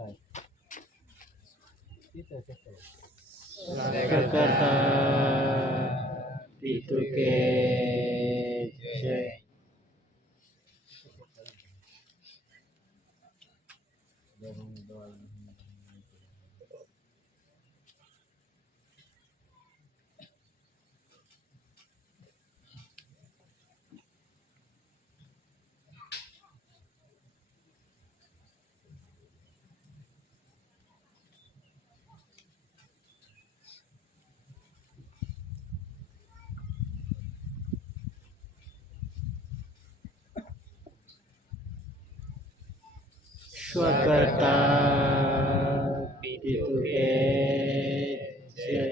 સ્વાગતા પિતૃ કે જય. સ્વાગતા પિતૃ કે જય.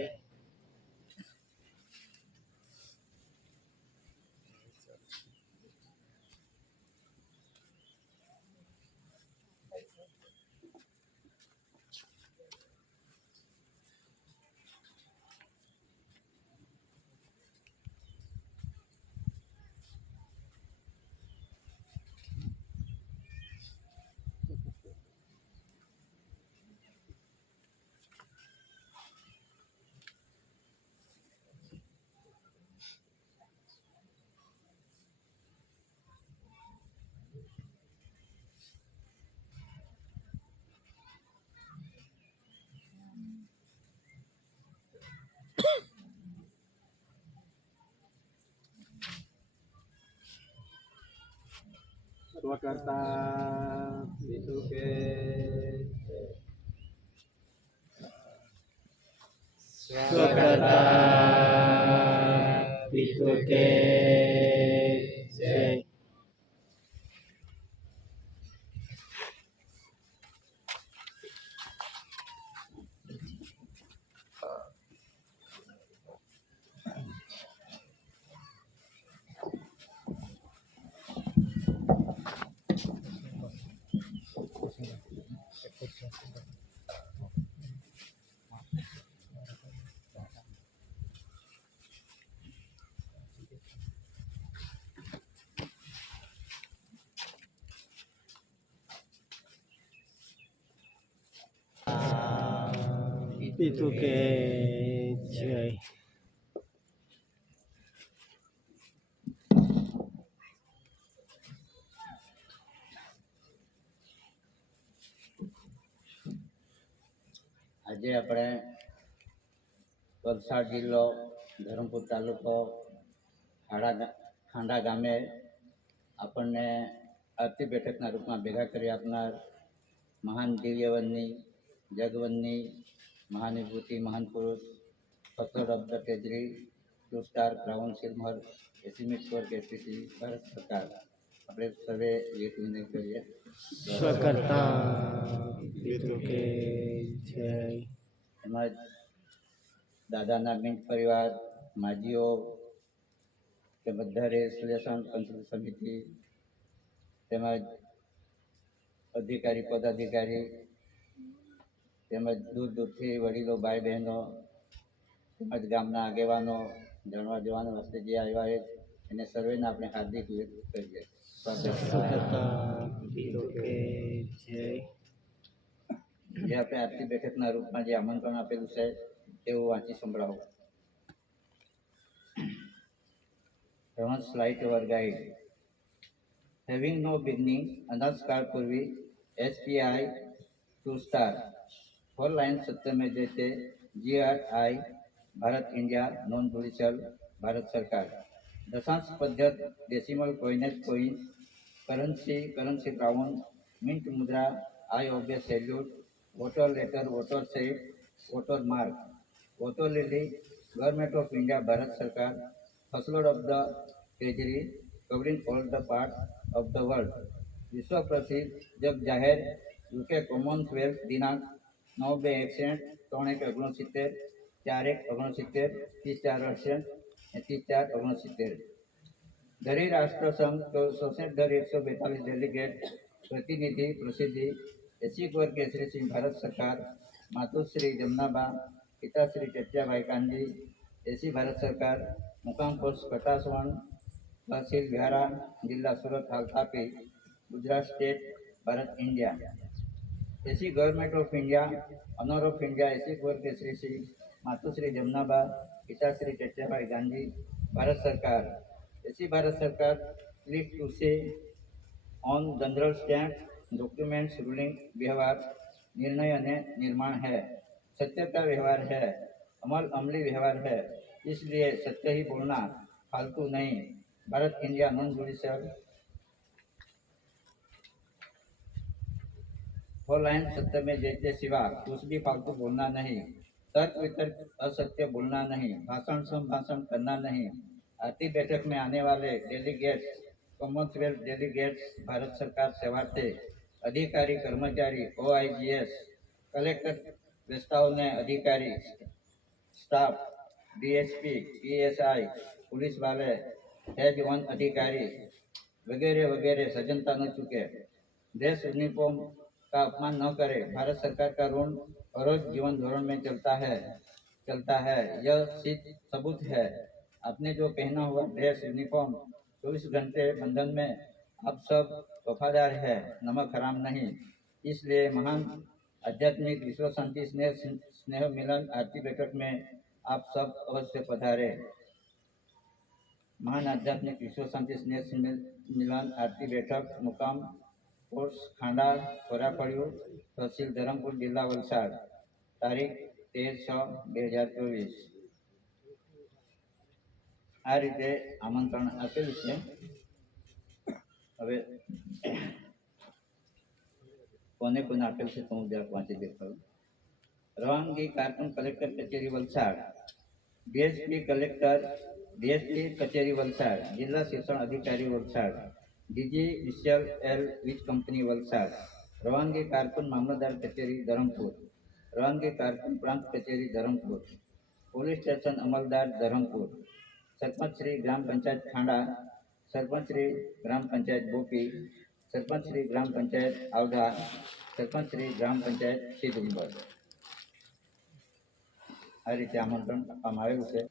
સ્વકર્તા પિતૃ કે સ્વાગતા પિતૃ કે જય. પિતૃ કે જય. આજે આપણે વલસાડ જિલ્લો ધરમપુર તાલુકો ખાંડા ગામે આપણને આરતી બેઠકના રૂપમાં ભેગા કરી આપનાર મહાન દિવ્યવનની જગવનની મહાનુભૂતિ મહાન પુરુષ ફસલ ઓફ ધ કેજરી 2 star crown silver estimate for KCC Bharat સરકાર આપણે સર્વે એક વિનંતી કરીએ. સ્વાગતા પિતૃ કે જય. એમાં દાદાના મિન્ટ પરિવાર માજીઓ તેમજ ધારે વિશ્લેષણ કંટ્રોલ સમિતિ તેમજ અધિકારી પદાધિકારી તેમજ દૂર દૂરથી વડીલો ભાઈ બહેનો તેમજ ગામના આગેવાનો જાણવા જવાનો વાસ્તે જે આવ્યા છે એને સર્વેને આપણે હાર્દિક વિરોધ કરીએ. સ્વાગતા પિતૃ કે જય. જે આપણે આરતી બેઠકના રૂપમાં જે આમંત્રણ આપેલું છે તેવું વાંચી સંભળાવો. Slide our guide. Having no beginning, Anas Kar Purvi, SPI 2 star. 4 lines सत्य में देते GRI Bharat India non judicial Bharat सरकार. दशांश पद्धत decimal coinage coins currency crown mint मुद्रा I obvious salute voter letter voter set voter mark voter lily government of India Bharat सरकार फसलोड of the केजरी covering all the part of the world. विश्व प्रसिद्ध जब जाहिर यूके कॉमनवेल्थ दिनांक 9/61 3/1 4/1 30/4 30/4 धरी राष्ट्र संघ 142 डेलीगेट प्रतिनिधि प्रसिद्धि एसी वर्ग केसरी सिंह भारत सरकार मातुश्री जमनाबा पिताश्री चच्चाभाई कांजी एसी भारत सरकार मुकाम पोस्ट कटासवण तहसील विहारा जिला सूरत हाल तापी गुजरात स्टेट भारत इंडिया. એસી government of India, honour of India, એસી ફોર કેસરી શ્રી માતુશ્રી જમનાબા, પિતાશ્રી ચચાભાઈ ગાંધી, ભારત સરકાર. એસી ભારત સરકાર please to say on general stand documents ruling व्यवहार निर्णय અને निर्माण है, सत्यता व्यवहार है, अमली व्यवहार है, इसलिए सत्य ही बोलना, फालतू नहीं. Bharat India non judicial four line सत्य में जैसे सिवा कुछ भी फालतू बोलना नहीं, तर्क वितर्क असत्य बोलना नहीं, भाषण संभाषण करना नहीं. आरती बैठक में आने वाले डेलीगेट्स, कॉमनवेल्थ डेलीगेट्स, भारत सरकार सेवार्थे अधिकारी कर्मचारी, OIGS, कलेक्टर व्यवस्थाओं अधिकारी, स्टाफ, DSP, PSI, पुलिस वाले, हेड वन अधिकारी वगैरह वगैरह सजनता न चुके, ड्रेस यूनिफॉर्म का अपमान न करे. भारत सरकार का ऋण रोज जीवन धोरण में चलता है. यह सिद्ध सबूत है. आपने जो पहना हुआ ड्रेस यूनिफॉर्म 24 घंटे बंधन में आप सब वफादार है, नमक हराम नहीं. इसलिए महान आध्यात्मिक विश्व शांति स्नेह मिलन आरती बैठक में आप सब अवश्य पधारे. महान आध्यात्मिक विश्व शांति स्नेह मिलन आरती बैठक मुकाम पोस्ट खांडा कोरापड़ियो तहसील धरमपुर जिला वलसाड, तारीख 13/6/2024. આ રીતે આમંત્રણ આપેલું છે. હવે કોને કોને આપેલ છે તો હું જરાક વાંચી દેખાડું. રવાનગી કાર્ટૂન કલેક્ટર કચેરી વલસાડ, DSP કચેરી વલસાડ, જિલ્લા શિક્ષણ અધિકારી વલસાડ, DG વિશાલ એલ વીજ કંપની વલસાડ, રવાનગી કાર્ટૂન મામલતદાર કચેરી ધરમપુર, રવાનગી કાર્ટૂન પ્રાંત કચેરી ધરમપુર, પોલીસ સ્ટેશન અમલદાર ધરમપુર, सरपंच श्री ग्राम पंचायत खांडा, सरपंच श्री ग्राम पंचायत बोपी, सरपंच श्री ग्राम पंचायत आवधा, सरपंच श्री ग्राम पंचायत सिद्धुंबर. आ रीते आमंत्रण आपवामां आवेलुं छे.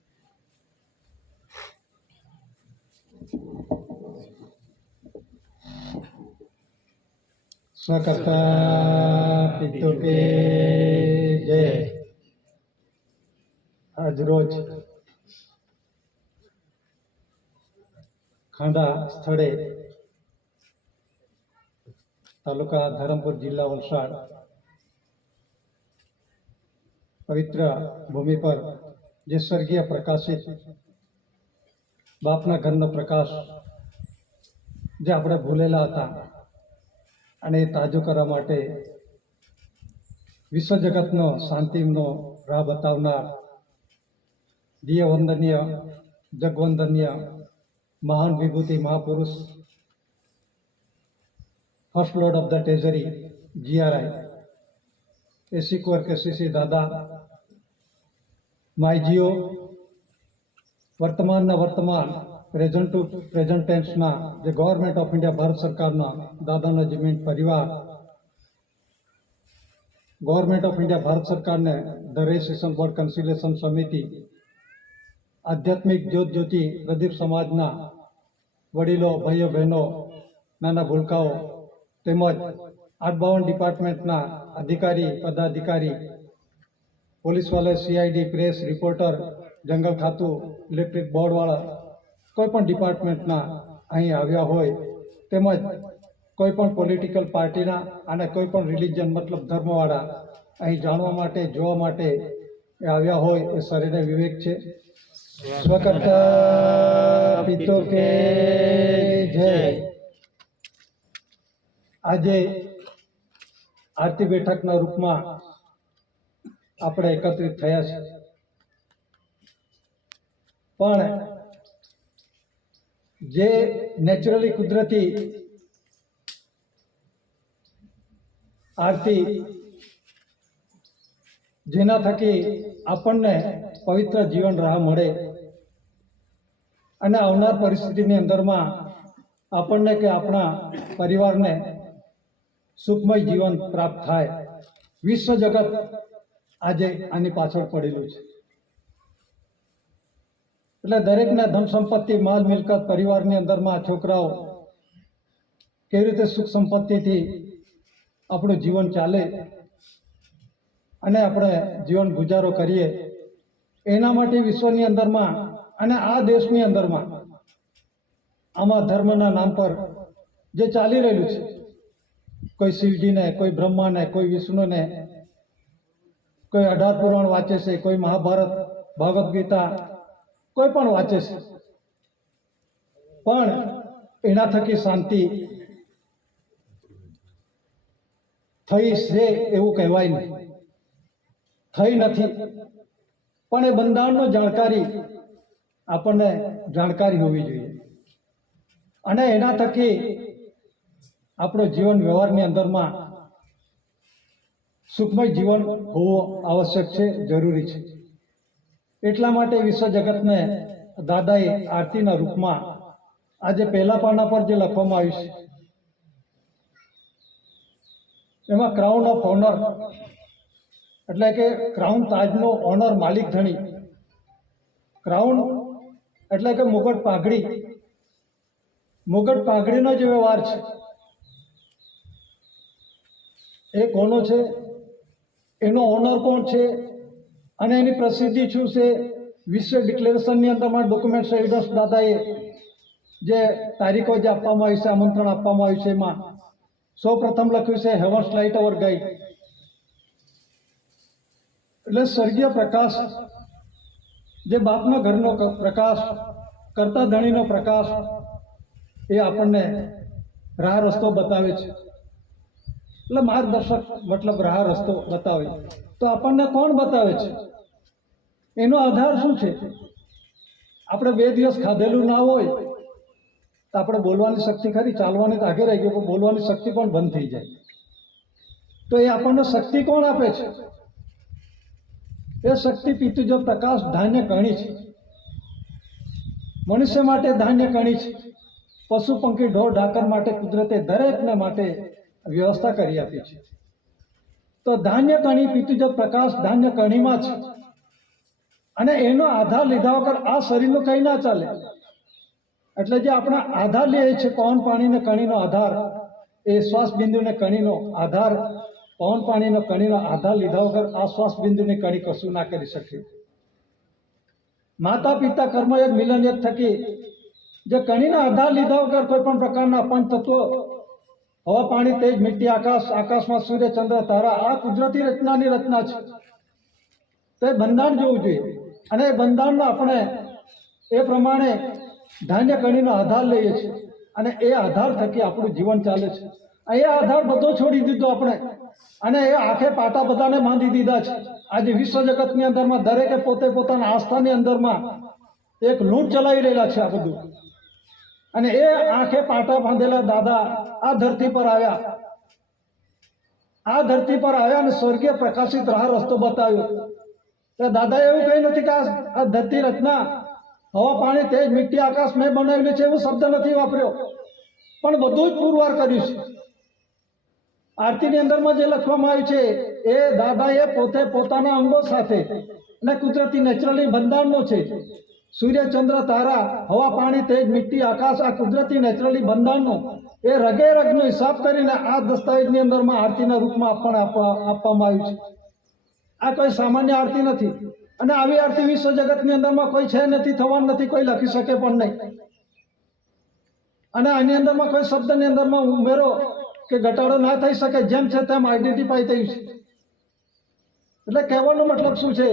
स्वकर्ता पितु के जय. आज रोज खांडा स्थळे तालुका धरमपुर जिला वलसाड पवित्र भूमि पर जे स्वर्गीय प्रकाशित बापना घरनो प्रकाश जे આપણે ભૂલેલા હતા અને તાજો કરવા માટે વિશ્વ જગતનો શાંતિનો રાહ બતાવનાર દિવ્ય વંદનીય જગવંદનીય महान विभूति महापुरुष first Lord of the treasury GRI AC Kunwar KCC दादा माईजीओ वर्तमान प्रेजेंट टू प्रेजेंट टेन्स जो गवर्नमेंट ऑफ इंडिया भारत सरकार दादा जमीन परिवार गवर्नमेंट ऑफ इंडिया भारत सरकार ने द रजिस्ट्रेशन बोर्ड कंसिलेशन समिति आध्यात्मिक ज्योति प्रदीप समाजना वडीलो भाईओ बहनों नाना भूलकाओ तेमज 852 डिपार्टमेंटना अधिकारी पदाधिकारी पुलिस वाले CID प्रेस रिपोर्टर जंगल खातु इलेक्ट्रिक बोर्ड वाला कोईपण डिपार्टमेंटना अहीं आव्या होय तेमज कोईपण पॉलिटिकल पार्टीना अने कोईपण रिलीजन मतलब धर्मवाळा अहीं जाणवा माटे जोवा माटे आव्या होय ए सरेने विवेक छे. स्वकर्ता पितु के जय. आज आरती बैठकना रूप में आपणे एकत्रित थया छे पण जे नेचरली कुदरती आरती जेना थकी आपणने पवित्र जीवन राह मळे અને આવનાર પરિસ્થિતિની અંદરમાં આપણને કે આપણા પરિવારને સુખમય જીવન પ્રાપ્ત થાય. વિશ્વ જગત આજે આની પાછળ પડેલું છે એટલે દરેકને ધન સંપત્તિ માલ મિલકત પરિવારની અંદરમાં છોકરાઓ કેવી રીતે સુખ સંપત્તિથી આપણું જીવન ચાલે અને આપણે જીવન ગુજારો કરીએ એના માટે વિશ્વની અંદરમાં અને આ દેશની અંદરમાં આમાં ધર્મના નામ પર જે ચાલી રહેલું છે, કોઈ શિવજીને, કોઈ બ્રહ્માને, કોઈ વિષ્ણુને, કોઈ 18 પુરાણ વાંચે છે, કોઈ મહાભારત, ભગવદ્ ગીતા, કોઈ પણ વાંચે છે, પણ એના થકી શાંતિ થઈ છે એવું કહેવાય નહીં, થઈ નથી. પણ એ બંધારણનો જાણકારી આપણને જાણકારી હોવી જોઈએ અને એના થકી આપણો જીવન વ્યવહારની અંદરમાં સુખમય જીવન હોવું આવશ્યક છે, જરૂરી છે. એટલા માટે વિશ્વ જગતને દાદાએ આરતીના રૂપમાં આજે પહેલા પાના પર જે લખવામાં આવ્યું છે એમાં ક્રાઉન ઓફ ઓનર એટલે કે ક્રાઉન તાજનો ઓનર માલિક ધણી, ક્રાઉન એટલે કે મુગટ પાઘડી, મુગટ પાઘડીનો જે વ્યવહાર છે એ કોનો છે, એનો ઓનર કોણ છે અને એની પ્રસિદ્ધિ શું છે. વિશ્વ ડિક્લેરેશનની અંદરમાં ડોક્યુમેન્ટ એવિડન્સ દાદાએ જે તારીખો જે આપવામાં આવી છે, આમંત્રણ આપવામાં આવ્યું છે, એમાં સૌ પ્રથમ લખ્યું છે હેવન્સ લાઇટ અવર ગાઈડ. એટલે સ્વર્ગીય પ્રકાશ, જે બાપના ઘરનો પ્રકાશ, કરતા ધણીનો પ્રકાશ, એ આપણને રાહ રસ્તો બતાવે છે. એટલે માર્ગદર્શક મતલબ રાહ રસ્તો બતાવે. તો આપણને કોણ બતાવે છે, એનો આધાર શું છે? આપણે 2 દિવસ ખાધેલું ના હોય તો આપણે બોલવાની શક્તિ ખરી, ચાલવાની તો આગે રહી ગઈ, પણ બોલવાની શક્તિ પણ બંધ થઈ જાય. તો એ આપણને શક્તિ કોણ આપે છે? એ શક્તિ પિતૃજ પ્રકાશ ધાન્ય કણી છે. મનુષ્ય માટે ધાન્ય કણી છે, પશુ પંખી ઢોર ઢાકર માટે કુદરતે દરેકને માટે વ્યવસ્થા કરી આપી છે. તો ધાન્ય કણી પિતૃજ પ્રકાશ ધાન્ય કણીમાં છે અને એનો આધાર લીધા વગર આ શરીરનું કંઈ ના ચાલે. એટલે જે આપણે આધાર લઈએ છીએ પવન પાણીને કણીનો આધાર, એ શ્વાસ બિંદુને કણીનો આધાર, પવન પાણીનો કણીનો આધાર લીધા વગર આ શ્વાસ બિંદુની કણી કશું ના કરી શકે. માતા પિતા કર્મયોગ મિલનયોગ થકી જે કણીનો આધાર લીધા વગર કોઈ પણ પ્રકારના પંચતત્વો, હવા પાણી તેજ મિટ્ટી આકાશ, આકાશમાં સૂર્ય ચંદ્ર તારા, આ કુદરતી રચનાની રચના છે. તો એ બંધારણ જોવું જોઈએ અને એ બંધારણનો આપણે એ પ્રમાણે ધાન્ય કણીનો આધાર લઈએ છીએ અને એ આધાર થકી આપણું જીવન ચાલે છે. એ આધાર બધો છોડી દીધો આપણે અને એ આંખે પાટા બધાને બાંધી દીધા છે. આજે વિશ્વ જગતની અંદરમાં દરેકે પોતે પોતાના આસ્થાની અંદરમાં એક લૂંટ ચલાવી રહેલા છે આ બધું. અને એ આંખે પાટા બાંધેલા દાદા આ ધરતી પર આવ્યા, આ ધરતી પર આવ્યા અને સ્વર્ગીય પ્રકાશિત રાહ રસ્તો બતાવ્યો. તો દાદાએ એવું કહ્યું નથી કે આ ધરતી રચના હવા પાણી તેજ મિટ્ટી આકાશ મેં બનાવેલું છે એવું શબ્દ નથી વાપર્યો, પણ બધું જ પુરવાર કર્યું છે. આરતીની અંદરમાં જે લખવામાં આવ્યું છે એ દાદાએ પોતે પોતાના અંગો સાથે અને કુદરતી નેચરલી બંધારણનો છે. સૂર્ય ચંદ્ર તારા, હવા પાણી તેજ મિટ્ટી આકાશ, આ કુદરતી નેચરલી બંધારણનો એ રગે રગનો હિસાબ કરીને આ દસ્તાવેજની અંદરમાં આરતીના રૂપમાં આપણને આપવામાં આવ્યું છે. આ કોઈ સામાન્ય આરતી નથી અને આવી આરતી વિશ્વ જગતની અંદરમાં કોઈ છે નથી, થવાનું નથી, કોઈ લખી શકે પણ નહીં. અને આની અંદરમાં કોઈ શબ્દની અંદરમાં ઉમેરો કે ઘટાડો ના થઈ શકે, જેમ છે તેમ આઈડેન્ટિફાઈ થયું છે. એટલે કહેવાનો મતલબ શું છે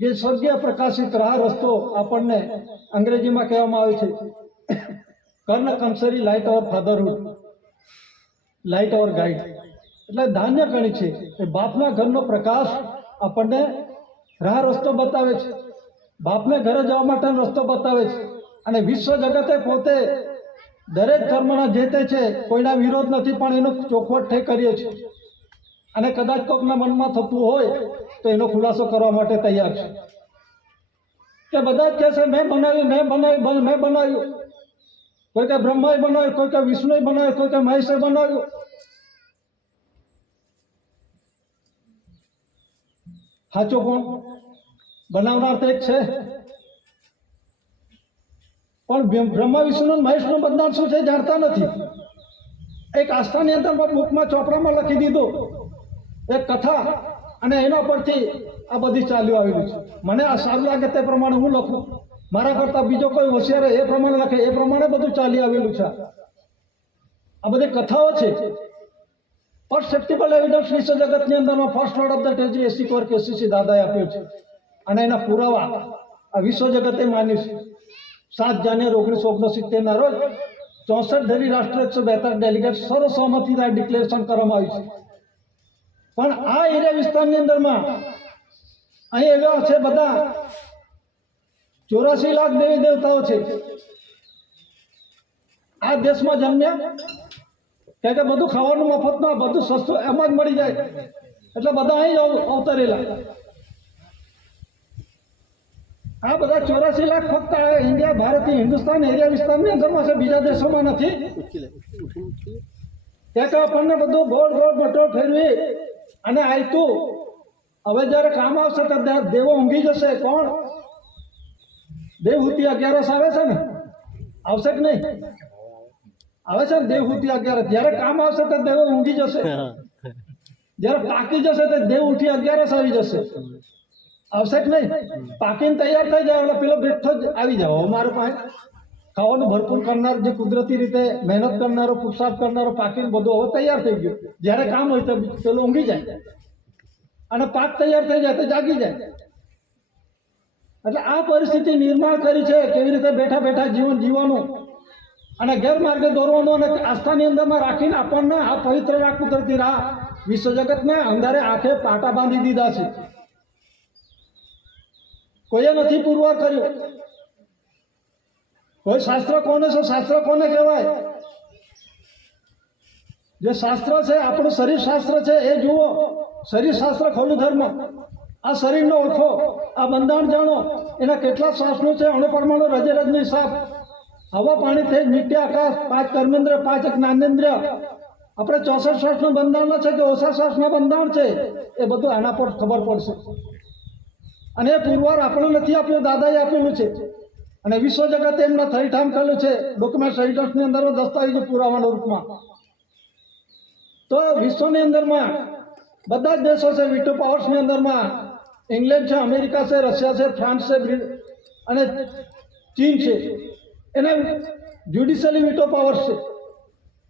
કે સ્વર્ગીય પ્રકાશિત રાહ રસ્તો આપણને અંગ્રેજીમાં કહેવામાં આવે છે કર્ણ કંસરી લાઇટ અવર ફાધરહુડ, લાઇટ અવર ગાઈડ. એટલે ધાન્ય કણી છે એ બાપના ઘરનો પ્રકાશ આપણને રાહ રસ્તો બતાવે છે, બાપને ઘરે જવા માટેનો રસ્તો બતાવે છે. અને વિશ્વ જગતે પોતે દરેક ધર્મના જે તે છે, કોઈના વિરોધ નથી, પણ એનો ચોખવટ કરીએ છીએ. અને કદાચ કોઈકના મનમાં થતું હોય તો એનો ખુલાસો કરવા માટે તૈયાર છે કે બધા જ કહે છે મેં બનાવ્યું, મેં બનાવ્યું, મેં બનાવ્યું. કોઈ કે બ્રહ્માએ બનાવ્યું, કોઈ કે વિષ્ણુએ બનાવ્યું, કોઈ કે મહેશે બનાવ્યું. સાચો કોણ? બનાવનાર તો એક છે, પણ બ્રહ્મા વિષ્ણુ મહેશનું બંધારણ શું છે જાણતા નથી. એક આસ્થાની અંદરમાં બુકમાં ચોપડામાં લખી દીધું એક કથા, અને એના પરથી આ બધી ચાલ્યું આવેલું છે. મને આ સારું લાગે તે પ્રમાણે હું લખું, મારા કરતાં બીજો કોઈ હોશિયાર એ પ્રમાણે લખે, એ પ્રમાણે બધું ચાલી આવેલું છે. આ બધી કથાઓ છે. પરસેપ્ટિબલ એવિડન્સ વિશ્વ જગતની અંદરમાં ફર્સ્ટ લોર્ડ ઓફ ધ ટેજી એસી કોર કેસીસી દાદાએ આપ્યો છે, અને એના પુરાવા આ વિશ્વ જગતે માન્યું છે. 7 જાન્યુઆરી 1969 ના રોજ 64 ધરી રાષ્ટ્ર 172 ડેલિગેટ સર્વસહમતિથી આ ડિક્લેરેશન કરવામાં આવ્યું છે. પણ આ એરિયા વિસ્તારની અંદરમાં અહીં એવા છે બધા 84 લાખ દેવી દેવતાઓ છે. આ દેશમાં જન્મ્યા કે બધું ખાવાનું મફતમાં, બધું સસ્તું એમાં જ મળી જાય, એટલે બધા અહીં અવતરેલા. આ બધા 84 લાખ ફક્ત ઇન્ડિયા, ભારત, હિન્દુસ્તાન એરિયા વિસ્તારની અંદરમાં છે, બીજા દેશોમાં નથી. કે આપણને બધું ગોળ ગોળ બટો ફેરવી અને આયતું. હવે જ્યારે કામ આવશે તો દેવો ઊંઘી જશે. કોણ? દેવહૂતિ 11 આવે છે ને, આવશે કે નહીં? આવે છે ને દેવહૂતિ 11. જ્યારે કામ આવશે તો દેવો ઊંઘી જશે, જ્યારે પાકી જશે તો દેવ ઉઠી 11 આવી જશે. આવશે કે નહીં? પાકીને તૈયાર થઈ જાય એટલે પેલો બેઠો જ આવી જાવ. મારું પાસે ખાવાનું ભરપૂર કરનાર, જે કુદરતી રીતે મહેનત કરનારો, પુરુષાર્થ કરનારો પાકીને બધું હવે તૈયાર થઈ ગયું. જ્યારે કામ હોય તો પેલો ઊંઘી જાય, અને પાક તૈયાર થઈ જાય તો જાગી જાય. એટલે આ પરિસ્થિતિ નિર્માણ કરી છે, કેવી રીતે બેઠા બેઠા જીવન જીવવાનું અને ગેરમાર્ગે દોરવાનું, અને આસ્થાની અંદરમાં રાખીને આપણને આ પવિત્ર રાહ, કુદરતી રાહ વિશ્વ જગતને અંધારે આંખે પાટા બાંધી દીધા છે. કોઈએ નથી પુરવાર કર્યું. કોઈ શાસ્ત્ર કોને છે? શાસ્ત્ર કોને કહેવાય? જે શાસ્ત્ર છે આપણું શરીર શાસ્ત્ર છે, એ જુઓ. શરીર શાસ્ત્ર ખોલું ધર્મ. આ શરીરનો ઓળખો, આ બંધારણ જાણો, એના કેટલા શ્વાસનું છે, અણુપરમાણુ રજે રજનો હિસાબ, હવા પાણી થઈ નિત્ય આકાશ, 5 કર્મેન્દ્ર, 5 જ્ઞાનેન્દ્ર, આપણે 64 શ્વાસનું બંધારણ છે કે ઓછા શ્વાસના બંધારણ છે, એ બધું આના પર ખબર પડશે. અને એ પુરવાર આપણે નથી આપ્યું, દાદાએ આપેલું છે. અને વિશ્વ જગતે એમના થઈઠામ કરેલું છે ડોક્યુમેન્ટ સહિતની અંદર, દસ્તાવેજો પુરાવાના રૂપમાં. તો વિશ્વની અંદરમાં બધા જ દેશો છે. વિટો પાવર્સની અંદરમાં ઇંગ્લેન્ડ છે, અમેરિકા છે, રશિયા છે, ફ્રાન્સ છે અને ચીન છે. એને જ્યુડિશિયલી વિટો પાવર્સ છે.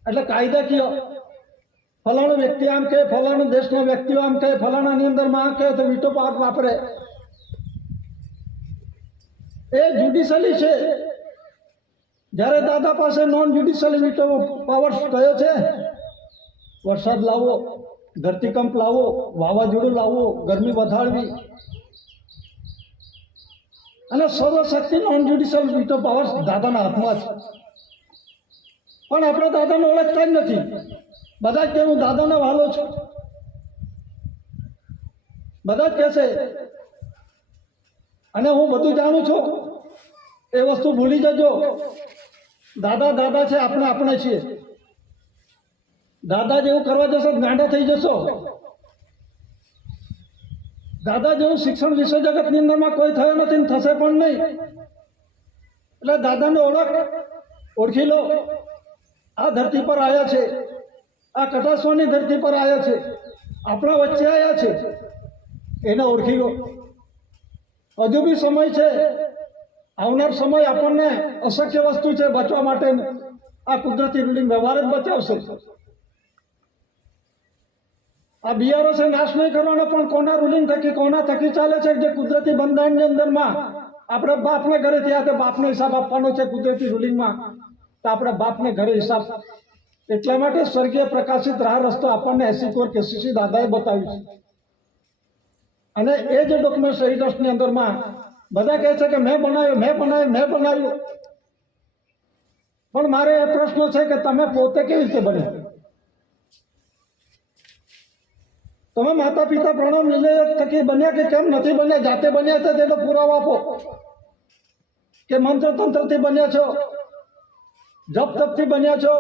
એટલે કાયદાકીય ફલાણું વ્યક્તિ આમ કહે, ફલાણું દેશના વ્યક્તિઓ આમ કહે, ફલાણાની અંદરમાં આમ કહે તો વિટો પાવર વાપરે. એ જ્યુડિશિયલી છે. જ્યારે દાદા પાસે નોન જ્યુડિશિયલી વિટો પાવર્સ કયો છે? વરસાદ લાવો, ધરતીકંપ લાવો, વાવાઝોડું લાવો, ગરમી વધારવી, અને સર્વશક્તિ નોન જ્યુડિશિયલ વિટો પાવર્સ દાદાના હાથમાં છે. પણ આપણે દાદાને ઓળખતા જ નથી. બધા જ કહે હું દાદાનો વાલો છું, બધા જ કહેશે, અને હું બધું જાણું છું. એ વસ્તુ ભૂલી જજો. દાદા દાદા છે, આપણે આપણે છીએ. દાદા જેવું કરવા જશો ગાંડા થઈ જશો. દાદા જેવું શિક્ષણ વિશ્વ જગતની અંદરમાં કોઈ થયો નથી, થશે પણ નહીં. એટલે દાદાને ઓળખી લો. આ ધરતી પર આવ્યા છે, આ કટાસવાની ધરતી પર આવ્યા છે, આપણા વચ્ચે આવ્યા છે, એને ઓળખી લો. હજુ બી સમય છે. આવનાર સમય આપણને અશક્ય વસ્તુ છે બચવા માટે. આ કુદરતી રૂલિંગ વ્યવહાર જ બચાવશે. આ બિયારો છે નાશ નહીં કરવાનો, પણ કોના રૂલિંગ થકી, કોના થકી ચાલે છે? જે કુદરતી બંધારણની અંદરમાં આપણે બાપને ઘરે થયા તો બાપનો હિસાબ આપવાનો છે. કુદરતી રૂલિંગમાં તો આપણે બાપને ઘરે હિસાબ. એટલા માટે સ્વર્ગીય પ્રકાશિત રાહ રસ્તો આપણને 80 કોર કેસીસી દાદાએ બતાવ્યું છે. અને એ જે ડોક્યુમેન્ટ સહિતની અંદરમાં બધા કહે છે કે મેં બનાવ્યું. પણ મારે એ પ્રશ્ન છે કે તમે પોતે કેવી રીતે બન્યા? તમે માતા પિતા પ્રણવ નિલય થકી બન્યા કે કેમ નથી બન્યા? જાતે બન્યા છે તેનો પુરાવો આપો. કે મંત્ર તંત્રથી બન્યા છો, જપ તપથી બન્યા છો,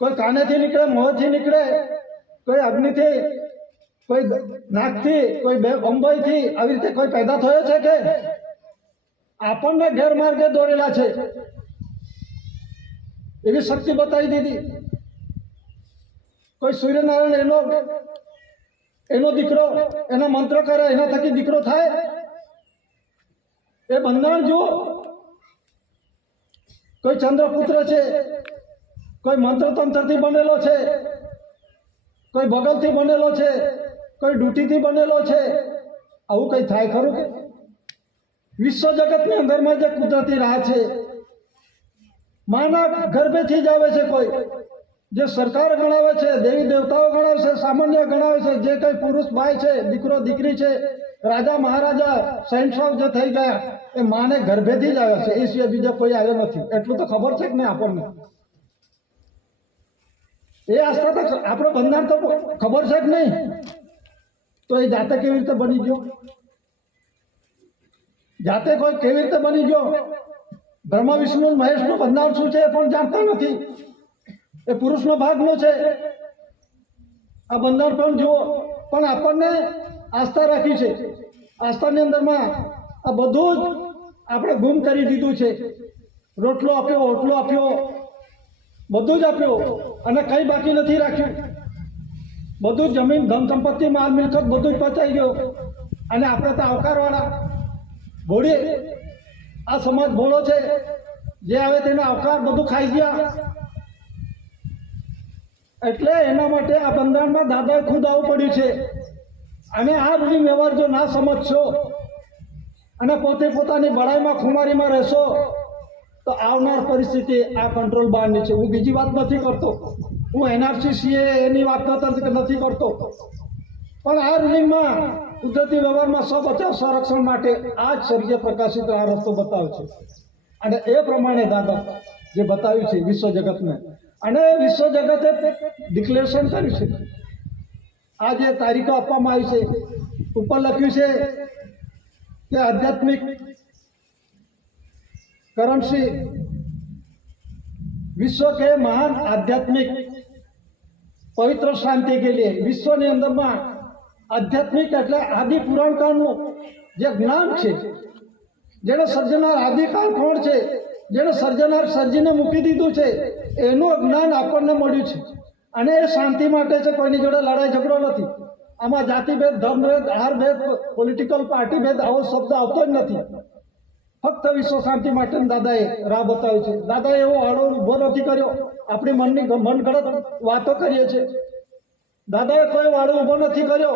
કોઈ કાનેથી નીકળે, મોંથી નીકળે, કોઈ અગ્નિથી, કોઈ નાકથી, કોઈ અંબાઈથી, આવી રીતે કોઈ પેદા થયો છે કે આપણને ગેરમાર્ગે દોરેલા છે? એવી શક્તિ બતાવી દીધી. કોઈ સૂર્યનારાયણ એનો દીકરો એના મંત્ર કરે એના થકી દીકરો થાય? એ બંધારણ જુઓ. કોઈ ચંદ્રપુત્ર છે, કોઈ મંત્રતંત્રથી બનેલો છે, કોઈ બગલથી બનેલો છે, કોઈ ડૂટીથી બનેલો છે. આવું કંઈ થાય ખરું કે? વિશ્વ જગતની અંદરમાં જે કુદરતી રાહ છે, માના ગર્ભેથી જ આવે છે. કોઈ જે સરકાર ગણાવે છે, દેવી દેવતાઓ ગણાવે છે, સામાન્ય ગણાવે છે, જે કંઈ પુરુષ ભાઈ છે, દીકરો દીકરી છે, રાજા મહારાજા શહેનશાહ જે થઈ ગયા, એ માને ગર્ભેથી જ આવ્યા છે. એ સિવાય બીજા કોઈ આવ્યો નથી. એટલું તો ખબર છે કે નહીં આપણને? એ આસ્થા તો આપણો બંધારણ તો ખબર છે કે નહીં? તો એ જાતે કેવી રીતે બની ગયો? જાતે કોઈ કેવી રીતે બની ગયો? બ્રહ્મા વિષ્ણુ મહેશનું બંધારણ શું છે એ પણ જાણતા નથી. એ પુરુષનો ભાગનો છે. આ બંધારણ પણ જુઓ. પણ આપણને આસ્થા રાખી છે. આસ્થાની અંદરમાં આ બધું જ આપણે ગુમ કરી દીધું છે. રોટલો આપ્યો, ઓટલો આપ્યો, બધું જ આપ્યું અને કંઈ બાકી નથી રાખ્યું. બધું જ જમીન ધન સંપત્તિ માલ મિલકત બધું જ પચાઈ ગયું. અને આપણે તો આવકારવાળા ભોળી. આ સમાજ ભોળો છે. જે આવે તેને આવકાર બધું ખાઈ ગયા. એટલે એના માટે આ બંધારણમાં દાદાએ ખુદ આવવું પડ્યું છે. અને આ રૂઢિ વ્યવહાર જો ના સમજશો અને પોતે પોતાની બળાઈમાં ખુમારીમાં રહેશો તો આવનાર પરિસ્થિતિ આ કંટ્રોલ બહારની છે. હું બીજી વાત નથી કરતો. હું એનઆરસી સીએ એની વાત નથી કરતો. પણ આ રૂલિંગમાં કુદરતી વ્યવહારમાં સ્વ બચાવ સંરક્ષણ માટે આ જ સર્ય પ્રકાશિત આ રસ્તો બતાવે છે. અને એ પ્રમાણે દાદા જે બતાવ્યું છે વિશ્વ જગતને, અને વિશ્વ જગતે ડિક્લેરેશન કર્યું છે. આ જે તારીખો આપવામાં આવી છે, ઉપર લખ્યું છે कि आध्यात्मिक करंसी विश्व के महान आध्यात्मिक पवित्र शांति के लिए विश्व ने अंदर में आध्यात्मिक एटले आदि पुराण काळनु जे ज्ञान छे, जेने सर्जनार आदिकाल कोण छे, जेने सर्जनार सर्जीने मूकी दीधुं छे, एनुं ज्ञान आपणने मळ्युं छे. अने ए शांति माटे छे. कोईनी जोडे लड़ाई झगड़ो नथी. आमां जातिभेद, धर्मभेद, आहारभेद, पोलिटिकल पार्टीभेद आवो शब्द आवतो ज नथी. फक्त विश्व शांति माटे दादाए राह बताव्यो छे. दादाए एवो आड़ो ऊभो नथी कर्यो. आपणी मननी मनगढ़ंत वातो करीए छे. दादाए कोई वाड़ो ऊभो नथी कर्यो.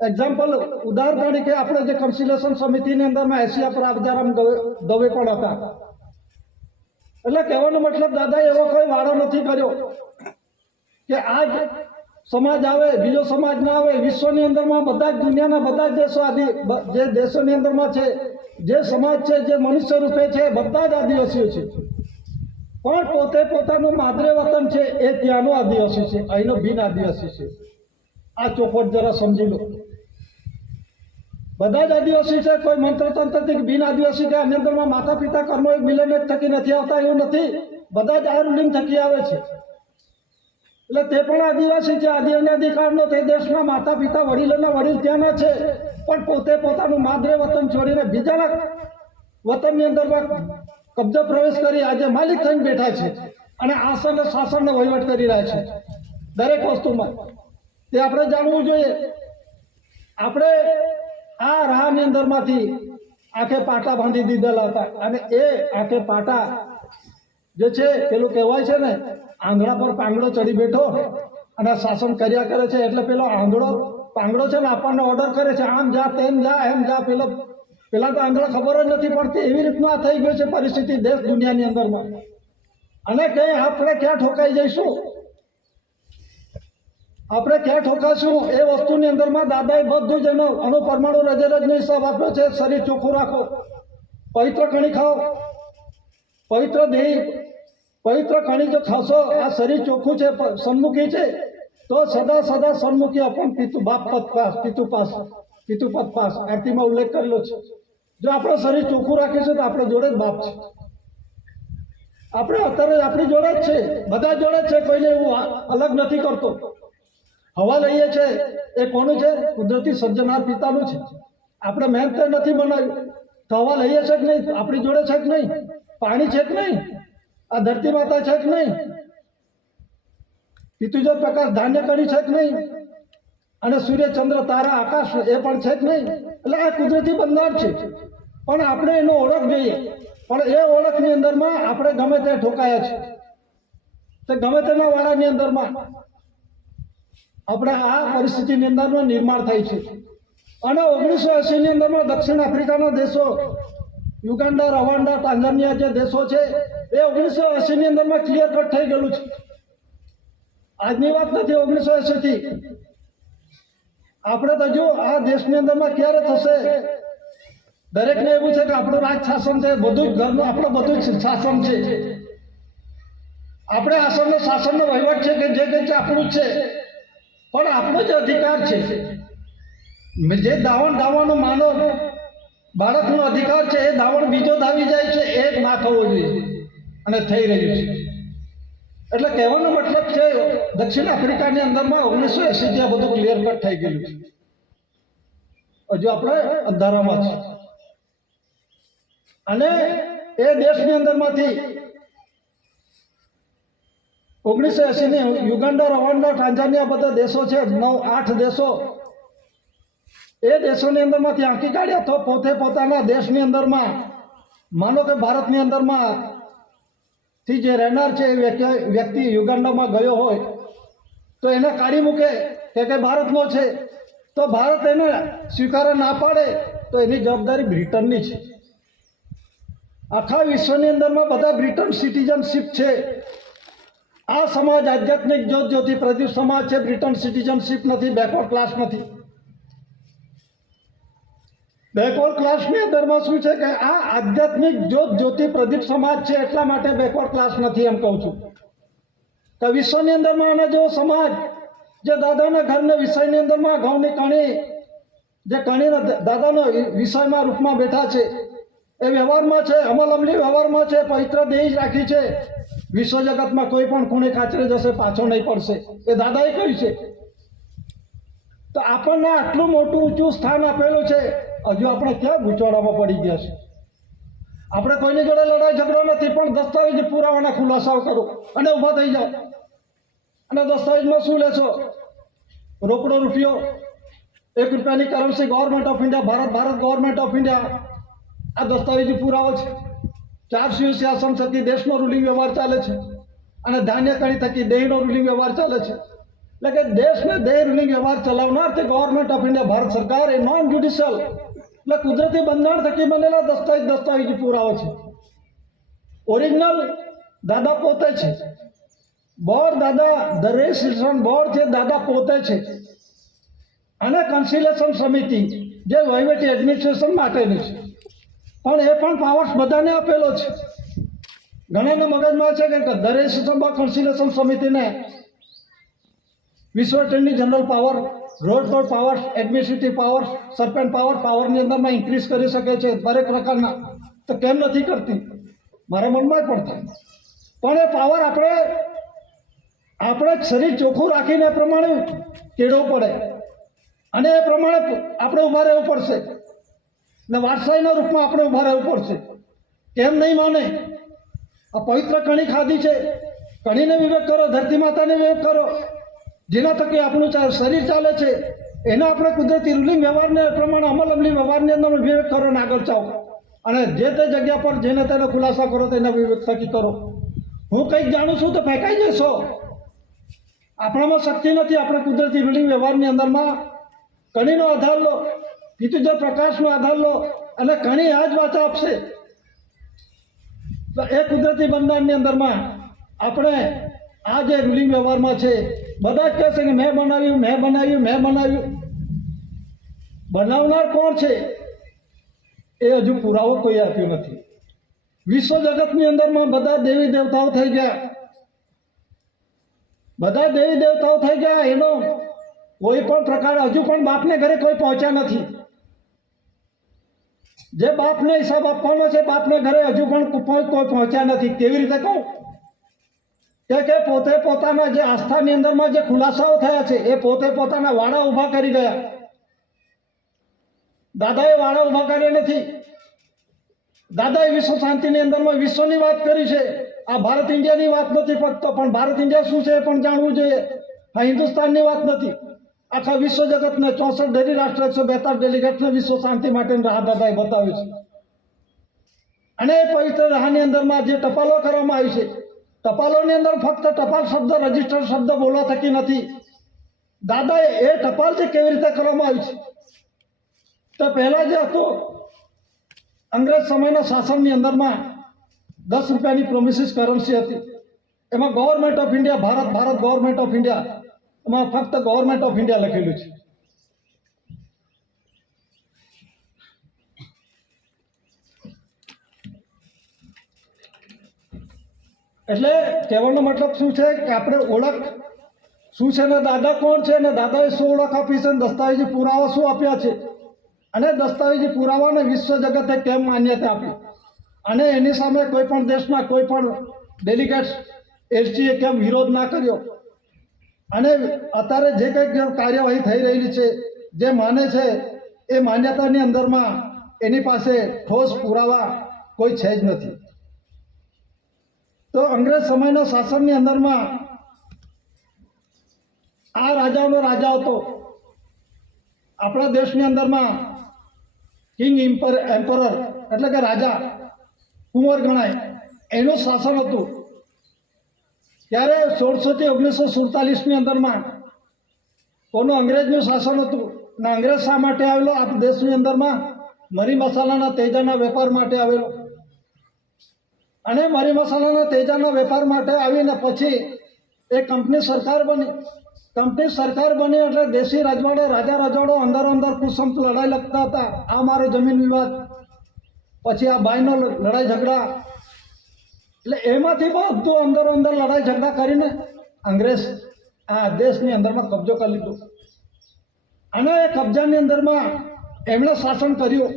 एक्जाम्पल उदाहरण तरीके आपणे जे कन्सिलेशन समितिनी अंदरमां एशिया पर राजाराम दवे पण हता. એટલે કહેવાનો મતલબ દાદાએ એવો કોઈ વાળો નથી કર્યો કે આજ સમાજ આવે બીજો સમાજ ના આવે. વિશ્વની અંદરમાં બધા જ દુનિયાના બધા જ દેશો આદિ જે દેશોની અંદરમાં છે, જે સમાજ છે, જે મનુષ્ય રૂપે છે, બધા જ આદિવાસીઓ છે. પણ પોતે પોતાનું માદરે વતન છે એ ત્યાંનો આદિવાસી છે, અહીંનો બિન આદિવાસી છે. આ ચોખવટ જરા સમજી લો. બધા જ આદિવાસી છે. કોઈ મંત્રતંત્રથી બિન આદિવાસી કે આની અંદરમાં માતા પિતા કર્મો એક મિલન થકી નથી આવતા એવું નથી. બધા જ આ રૂલિંગ થકી આવે છે. એટલે તે પણ આદિવાસી છે. આદિ અને અધિકારનો તે દેશના માતા પિતા વડીલોના વડીલ ત્યાંના છે. પણ પોતે પોતાનું માદરે વતન છોડીને બીજાના વતનની અંદરમાં કબજો પ્રવેશ કરી આજે માલિક થઈને બેઠા છે અને આસન શાસનનો વહીવટ કરી રહ્યા છે દરેક વસ્તુમાં. તે આપણે જાણવું જોઈએ. આપણે આ રાહની અંદરમાંથી આંખે પાટા બાંધી દીધેલા હતા અને એ આંખે પાટા જે છે પેલું કહેવાય છે ને, આંધળા પર પાંગડો ચડી બેઠો અને શાસન કર્યા કરે છે. એટલે પેલો આંધળો પાંગડો છે ને આપણને ઓર્ડર કરે છે, આમ જા તેમ જા એમ જા. પેલા તો આંધળો ખબર જ નથી પડતી. એવી રીતનું આ થઈ ગયું છે પરિસ્થિતિ દેશ દુનિયાની અંદરમાં. અને કંઈ આપણે ક્યાં ઠોકાઈ જઈશું, આપણે ક્યાં ઠોકાશું એ વસ્તુની અંદરમાં દાદાએ બધું જ એનો અણુપરમાણુ રજરજનો હિસાબ આપ્યો છે. શરીર ચોખ્ખું રાખો, પવિત્ર કણી ખાઓ, પવિત્ર દેહ, પવિત્ર કણી જો ખાશો, આ શરીર ચોખ્ખું છે, સન્મુખી છે, તો સદા સદા સન્મુખી અપન પિતુ બાપ પદ પાસ પિતુપદ પાસ આરતીમાં ઉલ્લેખ કરેલો છે. જો આપણું શરીર ચોખ્ખું રાખીશું તો આપણે જોડે જ બાપ છે. આપણે અત્યારે આપણી જોડે જ છે, બધા જોડે જ છે. કોઈને એવું અલગ નથી કરતો. હવા લઈએ છે એ કોનું છે? કુદરતી સર્જનાર પિતાનું છે. આપણે મહેનત નથી બનાવ્યું તો હવા લઈએ છે કે નહીં? આપણી જોડે છે કે નહીં? પાણી છે કે નહીં? આ ધરતી માતા છે કે નહીં? પિતૃજોત પ્રકાશ ધાન્ય કરી છે કે નહીં, અને સૂર્ય ચંદ્ર તારા આકાશ એ પણ છે કે નહીં. એટલે આ કુદરતી બંધારણ છે, પણ આપણે એનો ઓળખ જોઈએ. પણ એ ઓળખની અંદરમાં આપણે ગમે તે ઠોકાયા છે, તો ગમે તેના વાળાની અંદરમાં આપણે આ પરિસ્થિતિની અંદરમાં નિર્માણ થાય છે. અને 1980 ની અંદરમાં દક્ષિણ આફ્રિકાના દેશો, યુગાન્ડા, રવાન્ડા, ટાંઝાનિયા જે દેશો છે એ 1980 ની અંદરમાં ક્લિયર કટ થઈ ગયેલું છે. આજની વાત નથી 1980 થી. આપણે તો જો આ દેશની અંદરમાં ક્યારે થશે, દરેકને એવું છે કે આપણું રાજ શાસન છે, બધું જ ઘરનું આપણું બધું જ શાસન છે, આપણે આસનનો શાસનનો વહીવટ છે કે જે કંઈ છે આપણું જ છે. પણ આપણો જે અધિકાર છે, જે દાવણનો માનો બાળકનો અધિકાર છે, એ દાવણ બીજો દાવી જાય છે, એ ના થવો જોઈએ, અને થઈ રહ્યું છે. એટલે કહેવાનો મતલબ છે દક્ષિણ આફ્રિકાની અંદરમાં 1980 થી આ બધું ક્લિયર કટ થઈ ગયેલું છે. હજુ આપણે અંધારામાં છે. અને એ દેશની અંદરમાંથી 1980 ની યુગાન્ડા, રવાન્ડા, ટાંઝાનિયા બધા દેશો છે, 9-8 દેશો, એ દેશોની અંદરમાંથી આંકી કાઢ્યા તો પોતે પોતાના દેશની અંદરમાં, માનો કે ભારતની અંદરમાં થી જે રહેનાર છે એ વ્યક્તિ યુગાન્ડામાં ગયો હોય તો એને કાઢી મૂકે કે ભારતનો છે, તો ભારત એને સ્વીકાર ના પાડે તો એની જવાબદારી બ્રિટનની છે. આખા વિશ્વની અંદરમાં બધા બ્રિટન સિટીઝનશીપ છે. આ સમાજ આધ્યાત્મિક જ્યોત જ્યોતિ પ્રદીપ સમાજ છે, બ્રિટન સિટીઝનશીપ નથી, બેકવર્ડ ક્લાસ નથી. બેકવર્ડ ક્લાસની અંદરમાં શું છે કે આ આધ્યાત્મિક જ્યોત જ્યોતિ પ્રદીપ સમાજ છે, એટલા માટે બેકવર્ડ ક્લાસ નથી એમ કહું છું. કે વિશ્વની અંદરમાં આના જેવો સમાજ જે દાદાના ઘરના વિષયની અંદરમાં ઘઉંની કણી, જે કણીના દાદાનો વિષયમાં રૂપમાં બેઠા છે, એ વ્યવહારમાં છે, અમલ અમલી વ્યવહારમાં છે, પવિત્ર દેહ જ રાખી છે. વિશ્વ જગતમાં કોઈ પણ ખૂણે કાચરે જશે, પાછો નહીં પડશે, એ દાદાએ કહ્યું છે. તો આપણને આટલું મોટું ઊંચું સ્થાન આપેલું છે, હજુ આપણે ક્યાં ગૂંચવાડામાં પડી ગયા છે. આપણે કોઈની જોડે લડાઈ ઝઘડો નથી, પણ દસ્તાવેજ પુરાવાના ખુલાસાઓ કરો અને ઊભા થઈ જાઓ. અને દસ્તાવેજમાં શું લેશો? રોકડો રૂપિયો, 1 રૂપિયાની currency, government of India, Bharat government of India. આ દસ્તાવેજી પુરાવો છે. 4 શાસન થકી દેશનો રૂલિંગ વ્યવહાર ચાલે છે, અને ધાન્ય કણી થકી દેહનો રૂલિંગ વ્યવહાર ચાલે છે. એટલે કે દેશને દેહ રૂલિંગ વ્યવહાર ચલાવનાર તે ગવર્મેન્ટ ઓફ ઇન્ડિયા, ભારત સરકાર, એ નોન જ્યુડિશિયલ, એટલે કુદરતી બંધારણ થકી બનેલા દસ્તાવેજી પુરાવો છે. ઓરિજિનલ દાદા પોતે છે. બોર્ડ દાદા, ધ રેજિસ્ટ્રેશન બોર્ડ છે, દાદા પોતે છે. અને કન્સિલેશન સમિતિ જે વહીવટી એડમિનિસ્ટ્રેશન માટેની છે, પણ એ પણ પાવર્સ બધાને આપેલો છે. ઘણાના મગજમાં છે કે ધ રેજિસ્ટ્રેશન બોર્ડ, કન્સિલેશન સમિતિને વિશ્વ attorney general power, road code power, administrative power, સર્પેન્ટ પાવરની અંદરમાં ઇન્ક્રીઝ કરી શકે છે દરેક પ્રકારના. તો કેમ નથી કરતી? મારા મનમાં જ પણ થાય. પણ એ પાવર આપણે શરીર ચોખ્ખું રાખીને એ પ્રમાણે કેળવવું પડે, અને એ પ્રમાણે આપણે ઊભા રહેવું પડશે, ને વારસાઈના રૂપમાં આપણે ઊભા રહેવું પડશે. કેમ નહીં માને? આ પવિત્ર કણી ખાધી છે, કણીને વિવેક કરો, ધરતી માતાને વિવેક કરો, જેના થકી આપણું શરીર ચાલે છે, એના આપણે કુદરતી રૂલિંગ વ્યવહારને પ્રમાણે અમલ અમલી વ્યવહારની અંદર વિવેક કરો ને આગળ ચાલો. અને જે તે જગ્યા પર જેને તેનો ખુલાસા કરો તેના વિવેક થકી કરો. હું કંઈક જાણું છું તો ફેંકાઈ જશો. આપણામાં શક્તિ નથી. આપણે કુદરતી રૂલિંગ વ્યવહારની અંદરમાં કણીનો આધાર લો, પિતૃજોત પ્રકાશનો આધાર લો, અને કણી આ જ વાચા આપશે. તો એ કુદરતી બંધારણની અંદરમાં આપણે આ જે રૂલિંગ વ્યવહારમાં છે, બધા જ કહેશે કે મેં બનાવ્યું, મેં બનાવ્યું, મેં બનાવ્યું. બનાવનાર કોણ છે એ હજુ પુરાવો કોઈ આપ્યો નથી. વિશ્વ જગતની અંદરમાં બધા દેવી દેવતાઓ થઈ ગયા, બધા દેવી દેવતાઓ થઈ ગયા. એનો કોઈ પણ પ્રકાર હજુ પણ બાપને ઘરે કોઈ પહોંચ્યા નથી. જે બાપને હિસાબ આપવાનો છે, બાપને ઘરે હજુ પણ કોઈ પહોંચ્યા નથી. કેવી રીતે કહું? કે પોતે પોતાના જે આસ્થાની અંદરમાં જે ખુલાસાઓ થયા છે, એ પોતે પોતાના વાડા ઊભા કરી ગયા. દાદાએ વાડા ઊભા કર્યા નથી. દાદાએ વિશ્વ શાંતિની અંદરમાં વિશ્વની વાત કરી છે, આ ભારત ઇન્ડિયાની વાત નથી ફક્ત, પણ ભારત ઇન્ડિયા શું છે એ પણ જાણવું જોઈએ. આ હિન્દુસ્તાનની વાત નથી. આખા વિશ્વ જગતને 64 ડેલી રાષ્ટ્ર 142 ડેલિગેટ્સને વિશ્વ શાંતિ માટેની રાહ દાદાએ બતાવ્યું છે. અને એ પવિત્ર રાહની અંદરમાં જે ટપાલો કરવામાં આવી છે, ટપાલોની અંદર ફક્ત ટપાલ શબ્દ, રજિસ્ટર શબ્દ બોલવા થકી નથી. દાદાએ એ ટપાલ જે કેવી રીતે કરવામાં આવી છે, તો પહેલા જે હતું અંગ્રેજ સમયના શાસનની અંદરમાં 10 રૂપિયાની પ્રોમિસિસ કરન્સી હતી. એમાં government of India, Bharat government of India, એમાં ફક્ત ગવર્મેન્ટ ઓફ ઇન્ડિયા લખેલું છે. એટલે કહેવાનો મતલબ શું છે કે આપણે ઓળખ શું છે ને દાદા કોણ છે ને દાદાએ શું ઓળખ આપી છે, દસ્તાવેજી પુરાવા શું આપ્યા છે, અને દસ્તાવેજી પુરાવાને વિશ્વ જગતે કેમ માન્યતા આપી, અને એની સામે કોઈ પણ દેશના કોઈ પણ ડેલિગેટ્સ એલચીએ કેમ વિરોધ ના કર્યો, અને અત્યારે જે કંઈક કાર્યવાહી થઈ રહેલી છે, જે માને છે એ માન્યતાની અંદરમાં એની પાસે ઠોસ પુરાવા કોઈ છે જ નથી. તો અંગ્રેજ સમયના શાસનની અંદરમાં આ રાજાઓનો રાજા હતો. આપણા દેશની અંદરમાં કિંગ એમ્પરર એટલે કે રાજા કુંવર ગણાય, એનું શાસન હતું. ત્યારે 1600 થી 1947ની અંદરમાં કોનું અંગ્રેજનું શાસન હતું. ને અંગ્રેજ શા માટે આવેલો આ દેશની અંદરમાં? મરી મસાલાના તેજાના વેપાર માટે આવેલો. અને મરી મસાલાના તેજાના વેપાર માટે આવીને પછી એ કંપની સરકાર બની. કંપની સરકાર બની એટલે દેશી રજવાડે, રાજા રજવાડો અંદર અંદર કુસંપ લડાઈ લખતા હતા. આ મારો જમીન વિવાદ, પછી આ બાયનો લડાઈ ઝઘડા, એટલે એમાંથી બધું અંદર અંદર લડાઈ ઝઘડા કરીને અંગ્રેજ આ દેશની અંદરમાં કબજો કરી લીધો. અને એ કબજાની અંદરમાં એમણે શાસન કર્યું.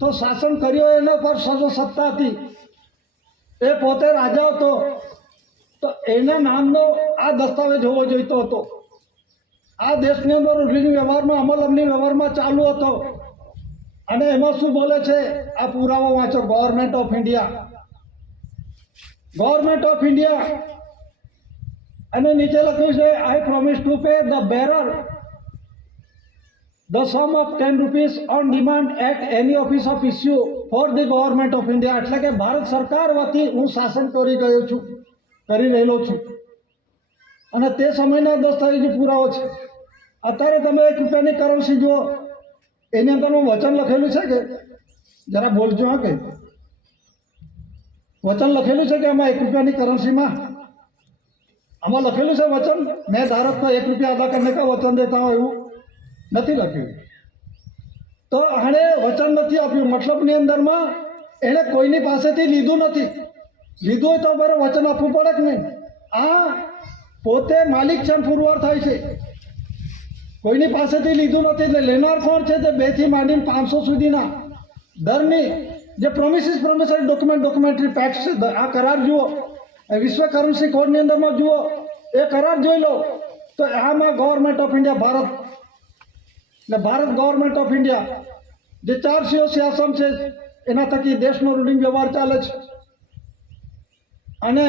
તો શાસન કર્યું એના પર સત્તા હતી. એ પોતે રાજા હતો, તો એના નામનો આ દસ્તાવેજ હોવો જોઈતો હતો. આ દેશની અંદર રૂઢિની વ્યવહારમાં, અમલની વ્યવહારમાં ચાલુ હતો. અને એમાં શું બોલે છે? આ પુરાવો વાંચો. Government of India, government of India, અને નીચે લખ્યું છે આઈ promise to pay the bearer the sum of 10 rupees on demand at any office of issue for the government of India. એટલે કે ભારત સરકાર વતી હું શાસન કરી રહેલો છું. અને તે સમયના દસ્તાવેજી પુરાવો છે. અત્યારે તમે 1 રૂપિયાની કરન્સી જુઓ, એની અંદરનું વચન લખેલું છે કે જરા બોલજો. હા, કે વચન લખેલું છે કે આમાં 1 રૂપિયાની કરન્સીમાં આમાં લખેલું છે વચન, મેં ધારક को 1 रुपया अदा करने का वचन देता हूं, એવું નથી લખ્યું. તો આણે વચન નથી આપ્યું. મતલબની અંદરમાં એણે કોઈની પાસેથી લીધું નથી. લીધું હોય તો બરાબર વચન આપવું પડે કે નહીં? આ પોતે માલિક છે, પુરવાર થાય છે. કોઈની પાસેથી લીધું નથી. એટલે લેનાર કોણ છે? તે 2 થી માંડીને 500 સુધીના દરની જે પ્રોમિસરી ડોક્યુમેન્ટરી પેક્ટ છે, આ કરાર જુઓ. વિશ્વ કરન્સી કોડની અંદરમાં જુઓ, એ કરાર જોઈ લો. તો આમાં ગવર્મેન્ટ ઓફ ઇન્ડિયા ભારત, એટલે ભારત ગવર્મેન્ટ ઓફ ઇન્ડિયા જે 4 સીઓ શાસન છે એના થકી દેશનો રૂલિંગ વ્યવહાર ચાલે છે. અને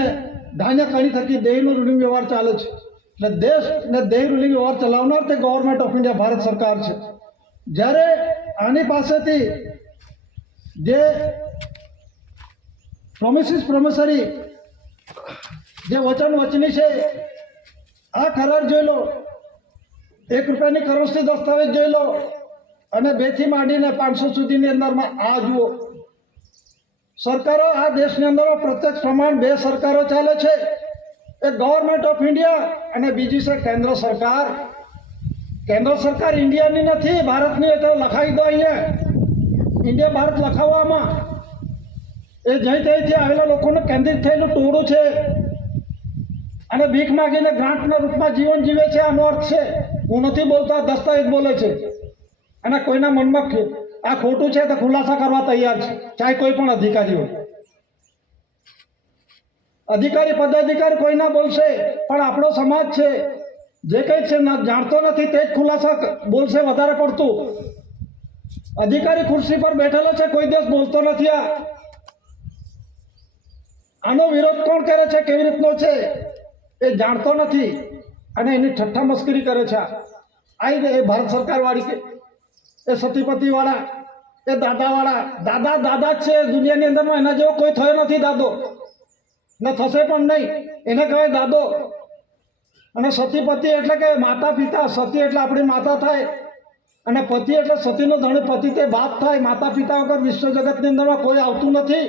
ધાન્ય કણી થકી દેહનો રૂલિંગ વ્યવહાર ચાલે છે. એટલે દેશ ને દેહ રૂલિંગ વ્યવહાર ચલાવનાર તે ગવર્મેન્ટ ઓફ ઇન્ડિયા ભારત સરકાર છે. જ્યારે આની પાસેથી જે પ્રોમિસરી જે વચની છે, આ કરાર જોઈ લો. 1 રૂપિયાની કરન્સી દસ્તાવેજ જોઈ લો. અને 2 થી માંડીને 500 સુધીની અંદરમાં આ જુઓ. સરકારો આ દેશની અંદર પ્રત્યક્ષ પ્રમાણ 2 સરકારો ચાલે છે. એક ગવર્મેન્ટ ઓફ ઇન્ડિયા અને બીજી છે કેન્દ્ર સરકાર. કેન્દ્ર સરકાર ઇન્ડિયાની નથી, ભારતની. એટલે લખાઈ દો અહીંયા ઇન્ડિયા ભારત લખાવવામાં. એ જઈ ત્યાંથી આવેલા લોકોને કેન્દ્રિત થયેલું ટોળું છે. અને ભીખ માગીને ગ્રાન્ટના રૂપમાં જીવન જીવે છે. આનો અર્થ છે. હું નથી બોલતા, દસ્તાવેજ બોલે છે. અને કોઈના મનમાં આ ખોટું છે તો ખુલાસા કરવા તૈયાર છે, ચાહે કોઈ પણ અધિકારી હોય. અધિકારી પદાધિકારી કોઈના બોલશે, પણ આપણો સમાજ છે જે કંઈ છે જાણતો નથી તે જ ખુલાસા બોલશે વધારે પડતું. અધિકારી ખુરશી પર બેઠેલો છે, કોઈ દિવસ બોલતો નથી. આનો વિરોધ કોણ કરે છે, કેવી રીતનો છે એ જાણતો નથી અને એની ઠઠ્ઠા મસ્કરી કરે છે. એ ભારત સરકાર વાળી કે એ સતીપતિ વાળા, એ દાદા વાળા, દાદા જ છે દુનિયાની અંદરમાં. એના જેવો કોઈ થયો નથી દાદો, ને થશે પણ નહીં. એને કહેવાય દાદો. અને સતીપતિ એટલે કે માતા પિતા. સતી એટલે આપણી માતા થાય અને પતિ એટલે સતીનો ધણી પતિ તે બાપ થાય. માતા પિતા વગર વિશ્વ જગતની અંદરમાં કોઈ આવતું નથી.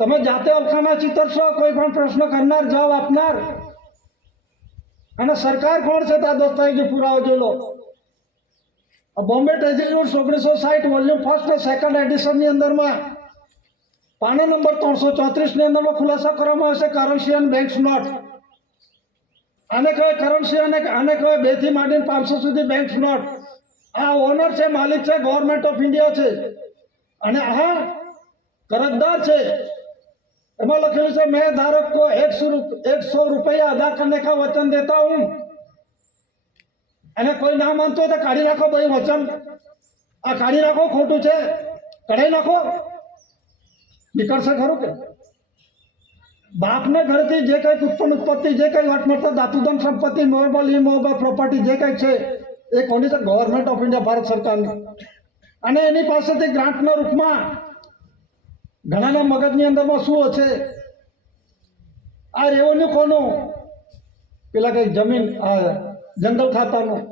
તમે જાતે અવખાના ચિતરશો, કોઈ પણ પ્રશ્ન કરનાર, જવાબ આપનાર. અને સરકાર કોણ છે ત્યાં દસ્તાવેજી પુરાવો જોઈ લો. બોમ્બે ટ્રેઝરી 1960 વોલ્યુમ 1 અને 2 એડિશનની અંદરમાં પાના નંબર 334 ની અંદરમાં ખુલાસો કરવામાં આવશે કરન્સી અને બેંક નોટ. આને કહેવાય કરન્સી અને આને કહેવાય 2 થી માંડીને 500 સુધી બેંક નોટ. આ ઓનર છે, માલિક છે, ગવર્મેન્ટ ઓફ ઇન્ડિયા છે અને આ કરજદાર છે. એમાં લખેલું છે મેં धारक को 100 रुपया अदा करने का वचन देता हूं. અને કોઈ ના માનતો હોય તો કાઢી નાખો ભાઈ વચન. આ કાઢી નાખો, ખોટું છે, કઢાઈ નાખો. નીકળશે ખરું કે? બાપને ઘરથી જે કંઈક ઉત્પત્તિ, જે કંઈ વટમળતા ધાતુધન સંપત્તિ, મોબલ ઇમોબલ પ્રોપર્ટી જે કંઈક છે એ કોની છે? ગવર્મેન્ટ ઓફ ઇન્ડિયા, ભારત સરકારની. અને એની પાસેથી ગ્રાન્ટના રૂપમાં ઘણાના મગજની અંદરમાં શું હશે? આ રેવન્યુ કોનું? પેલા કઈ જમીન જંગલ ખાતાનું.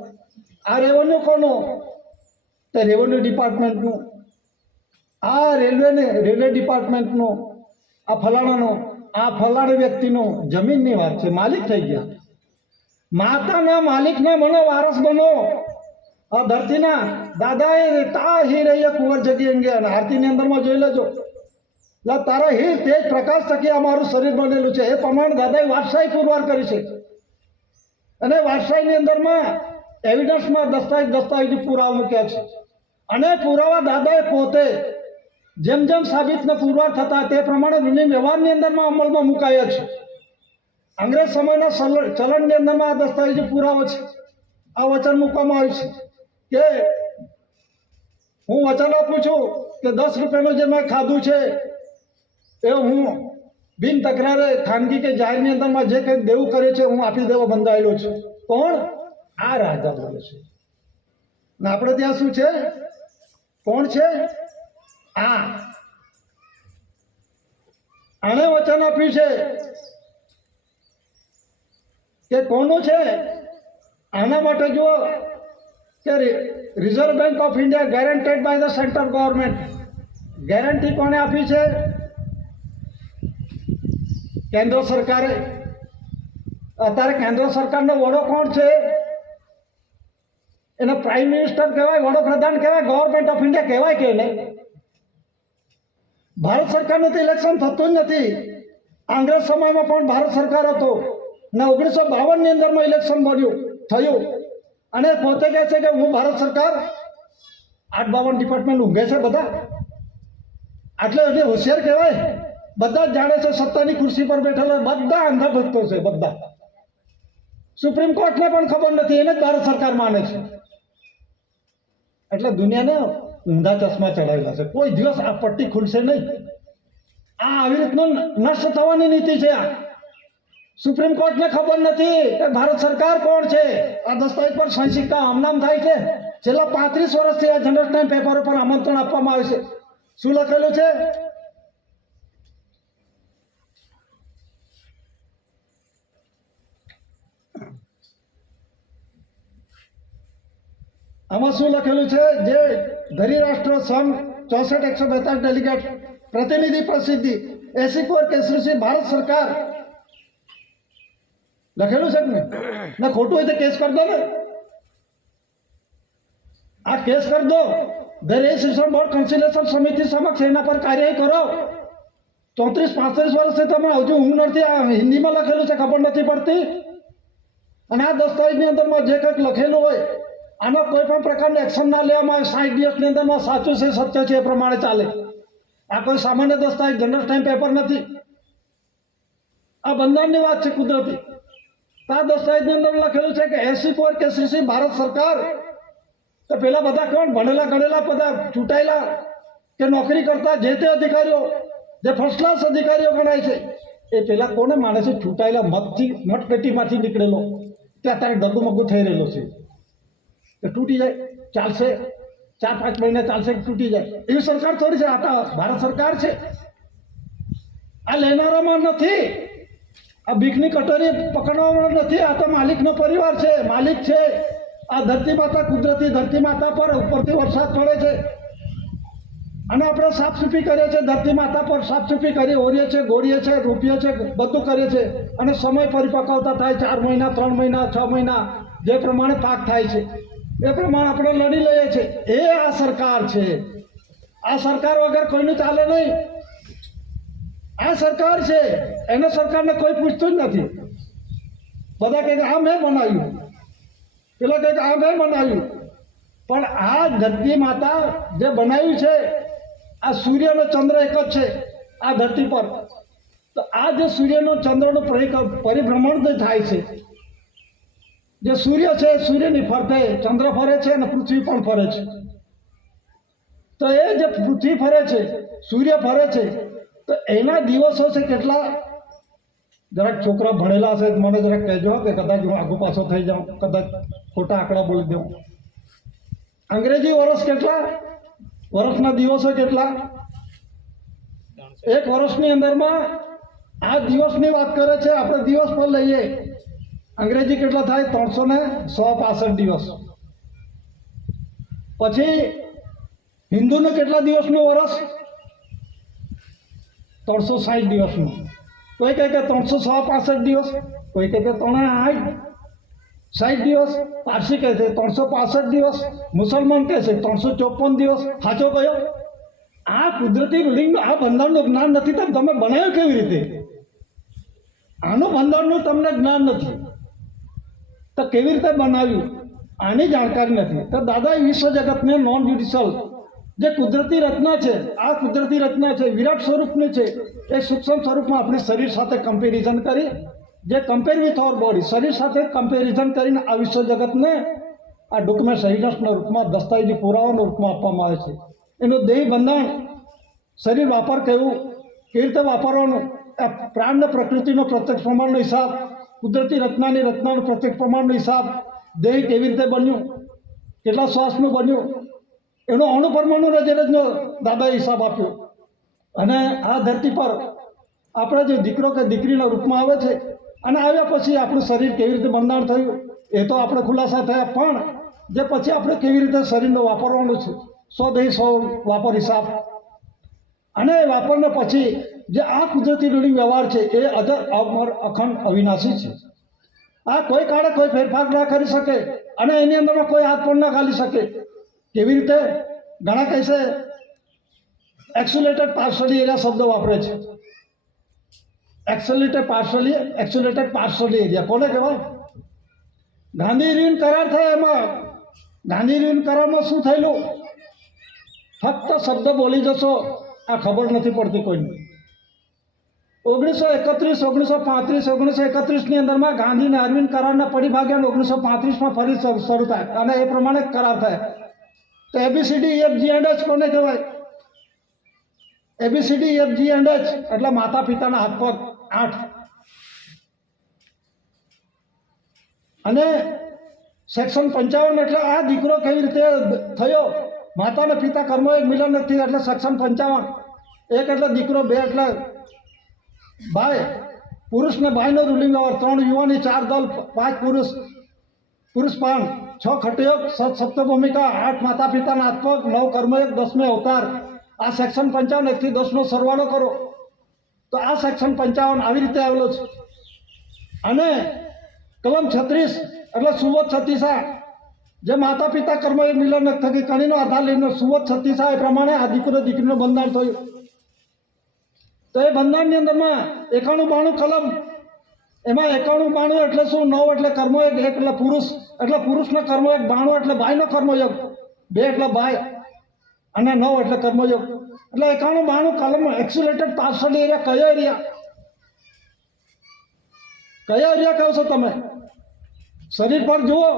આ રેવન્યુ કોનું? તે રેવન્યુ ડિપાર્ટમેન્ટનું. આ રેલવે ડિપાર્ટમેન્ટનું. આ ફલાણાનું, આ ફલાણા વ્યક્તિનું. જમીનની વાત છે, માલિક થઈ ગયા. માતાના માલિકના બનો, વારસ બનો. આ ધરતીના દાદાએ તા હી રહી કુંવર જગી અંગે. અને આરતીની અંદરમાં જોઈ લેજો, તારા હીર તેજ પ્રકાશ થકી અમારું શરીર બનેલું છે. એ પ્રમાણે દાદાએ વારસાઈ પુરવાર કરી છે. અને વારસાઈની અંદરમાં એવિડન્સમાં દસ્તાવેજી પુરાવા મૂક્યા છે. અને પુરાવા દાદાએ પોતે જેમ જેમ સાબિતને પુરવાર થતા તે પ્રમાણે રૂની વ્યવહારની અંદરમાં અમલમાં મુકાયા છે. અંગ્રેજ સમયના ચલણની અંદરમાં આ દસ્તાવેજી પુરાવો છે. આ વચન મૂકવામાં આવ્યું છે કે હું વચન આપું છું કે 10 રૂપિયાનું જે મેં ખાધું છે એ હું બિન તકરારે ખાનગી કે જાહેરની અંદરમાં જે કંઈ દેવું કરે છે હું આપી દેવા બંધાયેલો છું. કોણ? આ રાજા બોલે છે. ને આપણે ત્યાં શું છે? કોણ છે? આણે વચન આપ્યું છે કે કોનું છે? આના માટે જુઓ કે Reserve Bank of India guaranteed by the central government. Guarantee કોને આપી છે? કેન્દ્ર સરકારે. અત્યારે કેન્દ્ર સરકારનો વડો કોણ છે? એને પ્રાઇમ મિનિસ્ટર કહેવાય, વડાપ્રધાન કહેવાય, ગવર્મેન્ટ ઓફ ઇન્ડિયા કહેવાય કે નહીં? ભારત સરકારનું તો ઇલેક્શન થતું જ નથી. અંગ્રેજ સમયમાં પણ ભારત સરકાર હતો ને 1952 ની અંદરમાં ઇલેક્શન થયું. અને પોતે કહે છે કે હું ભારત સરકાર 852 ડિપાર્ટમેન્ટ ઊંઘે છે બધા. આટલે હજી હોશિયાર કહેવાય. બધા જ જાણે છે સત્તાની ખુરશી પર બેઠેલા બધા અંધભક્તો છે. બધા સુપ્રીમ કોર્ટને પણ ખબર નથી, એને જ ભારત સરકાર માને છે. એટલે દુનિયાને ઊંધા ચશ્મા ચડાવેલા છે. કોઈ દિવસ આ પટ્ટી ખુલશે નહીં. આ આવી રીતનો નષ્ટ થવાની નીતિ છે. આ સુપ્રીમ કોર્ટને ખબર નથી કે ભારત સરકાર કોણ છે. આ દસ્તાવેજ પર સહી સિક્કા આમનામ થાય છે. છેલ્લા 35 વર્ષથી આ જનરલ ટાઈમ પેપર ઉપર આમંત્રણ આપવામાં આવે છે. શું લખેલું છે? આમાં શું લખેલું છે? જે ધરીરાષ્ટ્ર સંઘ 64-142 ડેલિગેટ પ્રતિનિધિ પ્રસિદ્ધિ 80 કેસરી ભારત સરકાર લખેલું છે ને ખોટું હોય તો કેસ કરી દો ને. આ કેસ કરી દો. ધ રજિસ્ટ્રેશન બોર્ડ કન્સિલેશન સમિતિ સમક્ષ એના પર કાર્યવાહી કરો. 34-35 વર્ષથી તમે હજુ હું નથી. આ હિન્દીમાં લખેલું છે, ખબર નથી પડતી. અને આ દસ્તાવેજની અંદરમાં જે કંઈક લખેલું હોય આનો કોઈ પણ પ્રકારની એક્શન ના લેવામાં આવે. 60 દિવસની અંદરમાં સાચું છે, સત્ય છે એ પ્રમાણે ચાલે. આ કોઈ સામાન્ય દસ્તાવેજ જનરલ ટાઈમ પેપર નથી. આ બંધારણની વાત છે, કુદરતી. આ દસ્તાવેજની અંદર લખેલું છે કે 80 કેસરી ભારત સરકાર. તો પેલા બધા કોણ? ભણેલા ગણેલા બધા ચૂંટાયેલા કે નોકરી કરતા જે તે અધિકારીઓ જે ફર્સ્ટ ક્લાસ અધિકારીઓ ગણાય છે એ પેલા કોને માને છે? ચૂંટાયેલા મતપેટીમાંથી નીકળેલો તે અત્યારે ડગુમગુ થઈ રહેલો છે કે તૂટી જાય ચાલશે, 4-5 મહિના ચાલશે કે તૂટી જાય. એવી સરકાર થોડી છે. આ તો ભારત સરકાર છે. આ લેનારામાં નથી, આ ભીખની કટોરી પકડવામાં નથી. આ તો માલિકનો પરિવાર છે, માલિક છે. આ ધરતી માતા, કુદરતી ધરતી માતા પર ઉપરથી વરસાદ પડે છે અને આપણે સાફ સફાઈ કરીએ છીએ. ધરતી માતા પર સાફ સફાઈ કરી ઓરીએ છીએ, ગોળીએ છીએ, રોપીએ છીએ, બધું કરીએ છીએ અને સમય પરિપક્વતા થાય 4 મહિના, 3 મહિના, 6 મહિના જે પ્રમાણે પાક થાય છે એ પ્રમાણે આપણે લડી લઈએ છીએ. એ આ સરકાર છે. આ સરકાર વગર કોઈનું ચાલે નહીં. આ સરકાર છે, એને સરકારને કોઈ પૂછતું જ નથી. બધા કહે કે આ મેં બનાવ્યું, પેલા કહે કે આ મેં બનાવ્યું. પણ આ ધરતી માતા જે બનાવ્યું છે, આ સૂર્યનો ચંદ્ર એક જ છે આ ધરતી પર. તો આ જે સૂર્યનો ચંદ્રનું પરિભ્રમણ જે થાય છે, જે સૂર્ય છે સૂર્યની ફરતે ચંદ્ર ફરે છે અને પૃથ્વી પણ ફરે છે. તો એ જે પૃથ્વી ફરે છે, સૂર્ય ફરે છે, તો એના દિવસો છે કેટલા? જરાક છોકરા ભણેલા હશે મને જરાક કહેજો કે કદાચ હું આગુ પાછો થઈ જાઉં, કદાચ ખોટા આંકડા બોલી દઉં. અંગ્રેજી વર્ષ કેટલા? વર્ષના દિવસો કેટલા? એક વર્ષની અંદરમાં આ દિવસની વાત કરે છે. આપણે દિવસ પર લઈએ, અંગ્રેજી કેટલા થાય? 365 દિવસ. પછી હિન્દુને કેટલા દિવસનું વર્ષ? 360 દિવસનું. કોઈ કહે કે 365 દિવસ, કોઈ કહે કે 360 દિવસ, પારસી કહે છે 365 દિવસ, મુસલમાન કહે છે 354 દિવસ. સાચો કયો? આ કુદરતી રૂલિંગ, આ બંધારણનું જ્ઞાન નથી તો તમે બનાવ્યું કેવી રીતે? આનું બંધારણનું તમને જ્ઞાન નથી તો કેવી રીતે બનાવ્યું આની જાણકારી નથી. તો દાદા વિશ્વ જગતને નોન જ્યુડિશિયલ જે કુદરતી રચના છે, આ કુદરતી રચના છે વિરાટ સ્વરૂપની છે. એ સૂક્ષ્મ સ્વરૂપમાં આપણે શરીર સાથે કમ્પેરિઝન કરી, જે કમ્પેર વિથ અવર બોડી, શરીર સાથે કમ્પેરિઝન કરીને આ વિશ્વ જગતને આ ડોક્યુમેન્ટ એવિડન્સના રૂપમાં, દસ્તાવેજી પુરાવાના રૂપમાં આપવામાં આવે છે. એનું દેહ બંધાણ, શરીર વાપર કેવું, કેવી રીતે વાપરવાનું, આ પ્રાણને પ્રકૃતિનો પ્રત્યક્ષ પ્રમાણનો હિસાબ, કુદરતી રચનાની રચનાનો પ્રત્યક્ષ પ્રમાણનો હિસાબ, દેહ કેવી રીતે બન્યું, કેટલા શ્વાસનું બન્યું, એનો અણુપરમાણુ રજનો દાદાએ હિસાબ આપ્યો. અને આ ધરતી પર આપણે જે દીકરો કે દીકરીના રૂપમાં આવે છે અને આવ્યા પછી આપણું શરીર કેવી રીતે બંધાણ થયું એ તો આપણે ખુલાસા થયા. પણ જે પછી આપણે કેવી રીતે શરીરને વાપરવાનું છે, સ્વદેહ સ્વ વાપર હિસાબ, અને વાપરને પછી જે આ કુદરતી રૂઢિ વ્યવહાર છે એ અજર અમર અખંડ અવિનાશી છે. આ કોઈ કાળે કોઈ ફેરફાર ના કરી શકે અને એની અંદરમાં કોઈ હાથ પણ ના ગાલી શકે. કેવી રીતે? ઘણા કહેશે એક્સ્યુલેટેડ પાર્શલી એરિયા શબ્દ વાપરે છે. એક્સ્યુલેટેડ પાર્શલી એરિયા કોને કહેવાય? ગાંધી રિન કરાર થયા. એમાં ગાંધી રિન કરારમાં શું થયેલું? ફક્ત શબ્દ બોલી જશો, આ ખબર નથી પડતી કોઈને. 1931, 1935, 1931ની અંદરમાં ગાંધીને અરવિંદ કરારના પડી ભાગ્યા. 1935માં ફરી શરૂ થાય અને એ પ્રમાણે કરાર થાય. તો ABCD EFG એન્ડ H કોને કહેવાય? ABCD EFG એન્ડ H એટલે માતા પિતાના હાથ પગ 8. અને સેક્શન 55 એટલે આ દીકરો કેવી રીતે થયો, માતા અને પિતા કર્મ એક મિલન નથી એટલે સેક્શન 55. 1 એટલે દીકરો, 2 એટલે ભાઈ, પુરુષ ને ભાઈનો રૂલિંગ અવર, 3 યુવાની, 4 દલ, 5 પુરુષ પાન, 6 ખટયોગ, 7 સપ્તભૂમિકા, 8 માતા પિતાના હાથ પગ, 9 કર્મયોગ, 10મે અવતાર. આ સેક્શન 55 1 થી 10નો સરવાળો કરો તો આ સેક્શન 55 આવી રીતે આવેલો છે. અને કલમ 36 એટલે સુવત છત્તીસા, જે માતા પિતા કર્મયોગ મિલન થકી કણીનો આધાર લઈને સુવત છત્તીસા એ પ્રમાણે આ દીકરો દીકરીનું બંધારણ થયું. તો એ બંધારણની અંદરમાં 91-92 કલમ, એમાં 91-92 એટલે શું? 9 એટલે કર્મયોગ, 1 એટલે પુરુષ એટલે પુરુષનો કર્મયોગ, 92 એટલે ભાઈનો કર્મયોગ, 2 એટલે ભાઈ અને 9 એટલે કર્મયોગ. એટલે 91-92 કલમ એક્સ્યુલેટેડ પાર્શલી એરિયા કયો એરિયા? કયો એરિયા કહો છો તમે? શરીર પર જુઓ,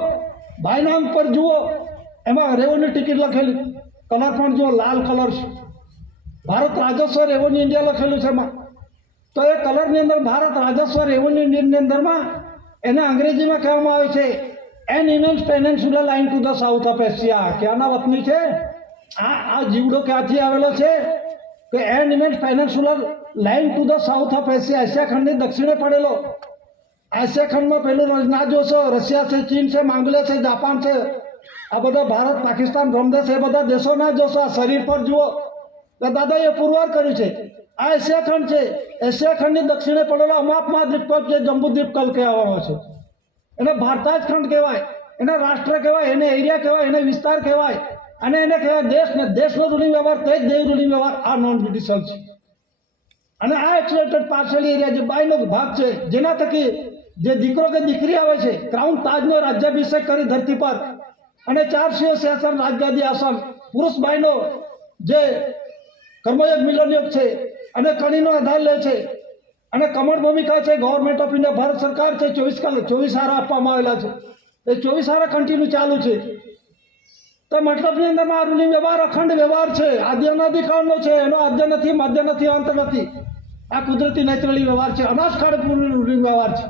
ભાઈના અંગ પર જુઓ, એમાં રેવન્યુ ટિકિટ લખેલી, કલર પણ જુઓ લાલ કલર છે. ભારત રાજસ્વ રેવન્યુ ઇન્ડિયા લખેલું છે એમાં. તો એ કલરની અંદર ભારત રાજસ્વ રેવન્યુ ઇન્ડિયાની અંદરમાં એને અંગ્રેજીમાં કહેવામાં આવે છે an immense peninsular line to the south of Asia. ક્યાંના વતની છે આ જીવડો ક્યાંથી આવેલો છે કે an immense peninsular line to the south of Asia, Asia ખંડની દક્ષિણે પડેલો. એશિયા ખંડમાં પેલું ના જોશો, રશિયા છે, ચીન છે, મંગોલિયા છે, જાપાન છે, આ બધા ભારત, પાકિસ્તાન, બ્રહ્મદેશ એ બધા દેશો ના જોશો. આ શરીર પર જુઓ તો દાદાએ પુરવાર કર્યું છે આ એશિયા ખંડ છે. એશિયા ખંડની દક્ષિણે પડેલો અમાપ મહાદ્વીપ જે જંબુદ્વીપ કલ કહેવામાં છે, એને ભારતાજ ખંડ કહેવાય, એને રાષ્ટ્ર કહેવાય, એને એરિયા કહેવાય, એને વિસ્તાર કહેવાય, અને એને કહેવાય દેશ. ને દેશનો રૂલિંગ વ્યવહાર તે જ દેવ રૂલિંગ વ્યવહાર આ નોન જ્યુડિશિયલ છે. અને આ એક્સપ્લોટેડ પાર્શિયલ એરિયા જે બાયનો ભાગ છે, જેના થકી જે દીકરો કે દીકરી આવે છે ક્રાઉન તાજનો રાજ્યાભિષેક કરી ધરતી પર અને 4 શાસન રાજગાદી આસન પુરુષ બાયનો જે કર્મયોગ મિલનયોગ છે અને કણીનો આધાર લે છે અને કમળ ભૂમિકા છે. ગવર્મેન્ટ ઓફ ઇન્ડિયા ભારત સરકાર છે 24 હારા આપવામાં આવેલા છે. એ 24 હારા કન્ટિન્યુ ચાલુ છે. તો મતલબની અંદરમાં આ રૂલિંગ વ્યવહાર અખંડ વ્યવહાર છે, આદ્ય અનાદિકાળનો છે, એનો આદ્ય નથી, મધ્ય નથી, અંત નથી. આ કુદરતી નેચરલી વ્યવહાર છે, અનાજકાળ રૂલિંગ વ્યવહાર છે.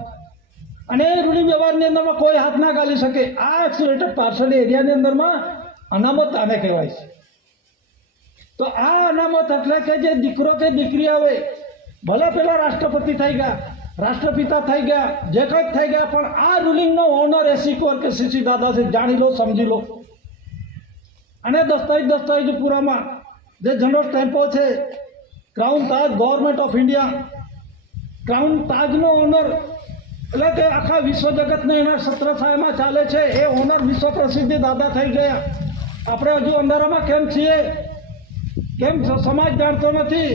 અને એ રૂલિંગ વ્યવહારની અંદરમાં કોઈ હાથ ના ગાલી શકે. આ એક્સપ્લોટેડ પાર્શિયલ એરિયાની અંદરમાં અનામત આને કહેવાય છે. તો આ અનામત એટલે કે જે દીકરો કે દીકરી આવે, ભલે પેલા રાષ્ટ્રપતિ થઈ ગયા, રાષ્ટ્રપિતા થઈ ગયા, જે કંઈક થઈ ગયા, પણ આ રૂલિંગનો ઓનર એસી કોર કે સીસી દાદા છે. જાણી લો, સમજી લો. અને દસ્તાવેજ પુરામાં જે જનરલ સ્ટેમ્પો છે, ક્રાઉન તાજ ગવર્મેન્ટ ઓફ ઇન્ડિયા, ક્રાઉન તાજનો ઓનર એટલે કે આખા વિશ્વ જગતને એના છત્રછાયામાં ચાલે છે. એ ઓનર વિશ્વ પ્રસિદ્ધિ દાદા થઈ ગયા. આપણે હજુ અંધારામાં કેમ છીએ, કેમ સમાજ જાણતો નથી.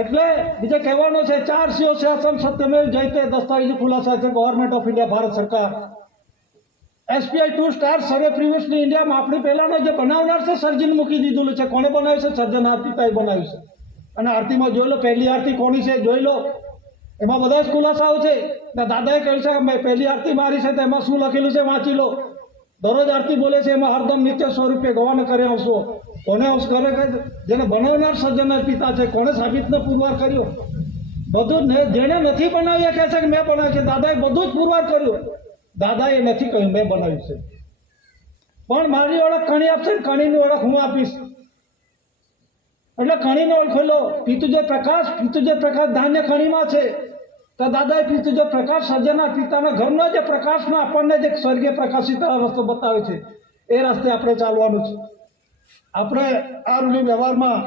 એટલે બીજે કહેવાનું છે 4 શાસન સત્યમેવ જયતે દસ્તાવેજ ખુલાસા છે ગવર્મેન્ટ ઓફ ઇન્ડિયા ભારત સરકાર. એસપીઆઈ 2 સ્ટાર સર્વે પ્રિવિયસલી ઇન્ડિયામાં આપણી પહેલાનો જે બનાવનાર છે સર્જન મૂકી દીધું છે. કોણે બનાવ્યું છે? સર્જન પિતાએ બનાવ્યું છે. અને આરતીમાં જોઈ લો, પહેલી આરતી કોની છે જોઈ લો, એમાં બધા જ ખુલાસાઓ છે. દાદાએ કહ્યું છે કે મેં પહેલી આરતી મારી છે તો એમાં શું લખેલું છે વાંચી લો. દરરોજ આરતી બોલે છે, એમાં હરદમ નિત્ય સ્વરૂપે ગવાને કરે આવશો. કોને અંશ કરે કે જેને બનાવનાર સર્જનના પિતા છે, કોણે સાબિતનો પુરવાર કર્યો? બધું જેને નથી બનાવ્યા કહે છે કે મેં બનાવ્યું છે. દાદાએ બધું જ પુરવાર કર્યું. દાદાએ નથી કહ્યું મેં બનાવ્યું છે. પણ મારી ઓળખ કણી આપશે, કણીની ઓળખ હું આપીશ. એટલે કણીને ઓળખેલો પિતુજય પ્રકાશ ધાન્ય કણીમાં છે. તો દાદાએ પિતુજય પ્રકાશ સર્જનના પિતાના ઘરનો જે પ્રકાશનો આપણને જે સ્વર્ગીય પ્રકાશિત રસ્તો બતાવે છે, એ રસ્તે આપણે ચાલવાનું છે. આપણે આ રૂલિંગ વ્યવહારમાં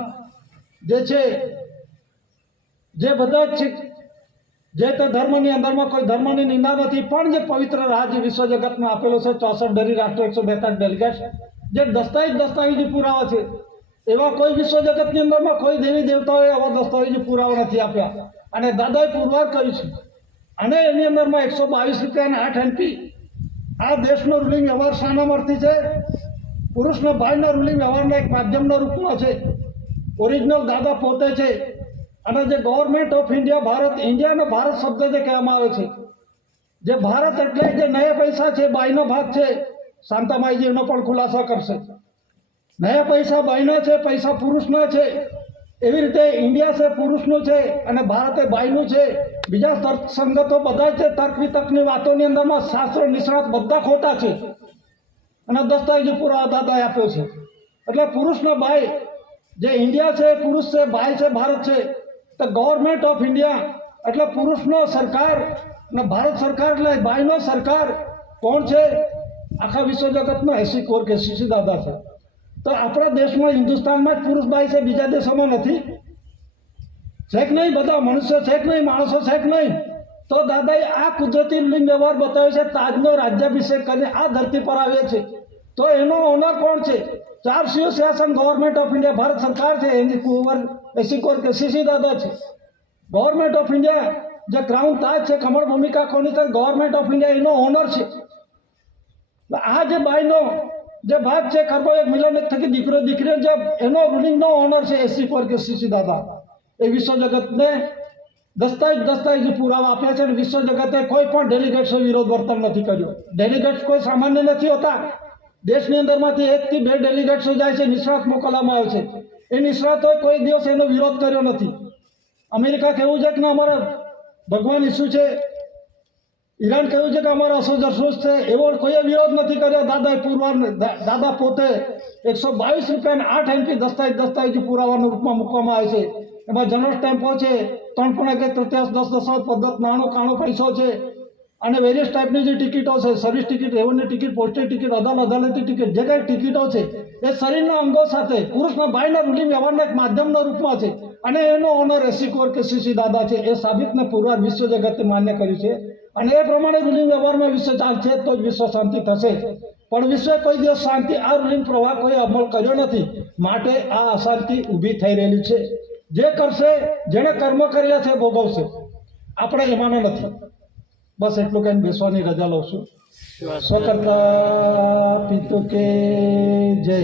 જે છે, જે બધા જ છે, જે તે ધર્મની અંદરમાં કોઈ ધર્મની નિંદા નથી, પણ જે પવિત્ર રાજ વિશ્વ જગતમાં આપેલો છે 64 ડરી રાષ્ટ્ર 142 ડેલિગેટ, જે દસ્તાવેજી પુરાવા છે, એવા કોઈ વિશ્વ જગતની અંદરમાં કોઈ દેવી દેવતાઓએ આવા દસ્તાવેજી પુરાવા નથી આપ્યા. અને દાદાએ પુરવાર કર્યું છે. અને એની અંદરમાં 122 રૂપિયા અને 8 એનપી આ દેશનો રૂલિંગ વ્યવહાર શાના મળતી છે? પુરુષના ભાઈના રૂલિંગ વ્યવહારના એક માધ્યમના રૂપમાં છે. ઓરિજિનલ દાદા પોતે છે. અને જે ગવર્મેન્ટ ઓફ ઇન્ડિયા ભારત, ઇન્ડિયાનો ભારત શબ્દ જે કહેવામાં આવે છે, જે ભારત એટલે જે નયા પૈસા છે, બાયનો ભાગ છે. શાંતામાઈજી એનો પણ ખુલાસા કરશે. નયા પૈસા બાયના છે, પૈસા પુરુષના છે. એવી રીતે ઇન્ડિયા છે પુરુષનું છે અને ભારત એ બાયનું છે. બીજા તર્ક સંગતો બધા છે. તર્ક વિતર્કની વાતોની અંદરમાં શાસ્ત્ર નિષ્ણાત બધા ખોટા છે. અને દસ્તાવેજી પુરાવા દાદાએ આપ્યો છે. એટલે પુરુષનો બાય જે ઇન્ડિયા છે પુરુષ છે, બાય છે ભારત છે. તો ગવર્મેન્ટ ઓફ ઇન્ડિયા એટલે પુરુષનો સરકાર અને ભારત સરકાર એટલે બાયનો સરકાર કોણ છે? આખા વિશ્વ જગતનો 80 કોર કે સીસી દાદા છે. તો આપણા દેશમાં હિન્દુસ્તાનમાં જ પુરુષ બાય છે, બીજા દેશોમાં નથી છે કે નહીં? બધા મનુષ્ય છે કે નહીં? માણસો છે કે નહીં? તો દાદાએ આ કુદરતી રૂલિંગ વ્યવહાર બતાવ્યો છે. તાજનો રાજ્યાભિષેક કરીને આ ધરતી પર આવે છે. તો એનો ઓનર કોણ છે? 4 શાસન ગવર્મેન્ટ ઓફ ઇન્ડિયા ભારત સરકાર છે. એની કુંવર 80 કોર કે સીસી દાદા છે. ગવર્મેન્ટ ઓફ ઇન્ડિયા જે ક્રાઉન તાજ છે, કમળ ભૂમિકા કોની છે? ગવર્મેન્ટ ઓફ ઇન્ડિયા એનો ઓનર છે. આ જે બાયનો જે ભાગ છે, કર્મયોગ મિલન થકી દીકરો દીકરી, જે એનો રૂલિંગનો ઓનર છે 80 કોર કે સીસી દાદા. એ વિશ્વ જગતને દસ્તાવેજી પુરાવા આપ્યા છે. અને વિશ્વ જગતે કોઈ પણ ડેલિગેટ્સ વિરોધ વર્તન નથી કર્યો. ડેલિગેટ્સ કોઈ સામાન્ય નથી હોતા. દેશની અંદરમાંથી 1 થી 2 ડેલિગેટ્સો જાય છે, નિષ્ણાત મોકલવામાં આવે છે. એ નિષ્ણાતોએ કોઈ દિવસ એનો વિરોધ કર્યો નથી. અમેરિકા કહેવું છે કે અમારે ભગવાન ઈસુ છે, ઈરાન કહ્યું છે કે અમારા અસોજરસોસ છે, એવો કોઈએ વિરોધ નથી કર્યો. દાદા પોતે 122 રૂપિયાના 8 MP દસ્તાવેજ પુરાવાના રૂપમાં મૂકવામાં આવે છે. એમાં જનરલ સ્ટેમ્પો છે, 3.1 10 પદ્ધત 99 પૈસો છે, અને વેરિયસ ટાઈપની જે ટિકિટો છે, service ticket, revenue ticket, postage ticket, અદાલતી ટિકિટ, જે કંઈ ટિકિટો છે એ શરીરના અંગો સાથે પુરુષના બાયના રૂલિંગ વ્યવહારના એક માધ્યમના રૂપમાં છે, અને એનો ઓનર એસિકોર કે સીસી દાદા છે. એ સાબિતને પુરવાર વિશ્વ જગતે માન્ય કર્યું છે, અને એ પ્રમાણે રૂલિંગ વ્યવહારમાં વિશ્વ ચાલશે તો જ વિશ્વ શાંતિ થશે. પણ વિશ્વે કોઈ દિવસ શાંતિ આ રૂલિંગ પ્રવાહ કોઈ અમલ કર્યો નથી, માટે આ અશાંતિ ઊભી થઈ રહેલી છે. જે કરશે, જેણે કર્મ કરેલા છે ભોગવશે, આપણે એમાંના નથી. બસ એટલું કહીને બેસવાની રજા લઉં છું. સ્વકર્તા પિતૃ કે જય.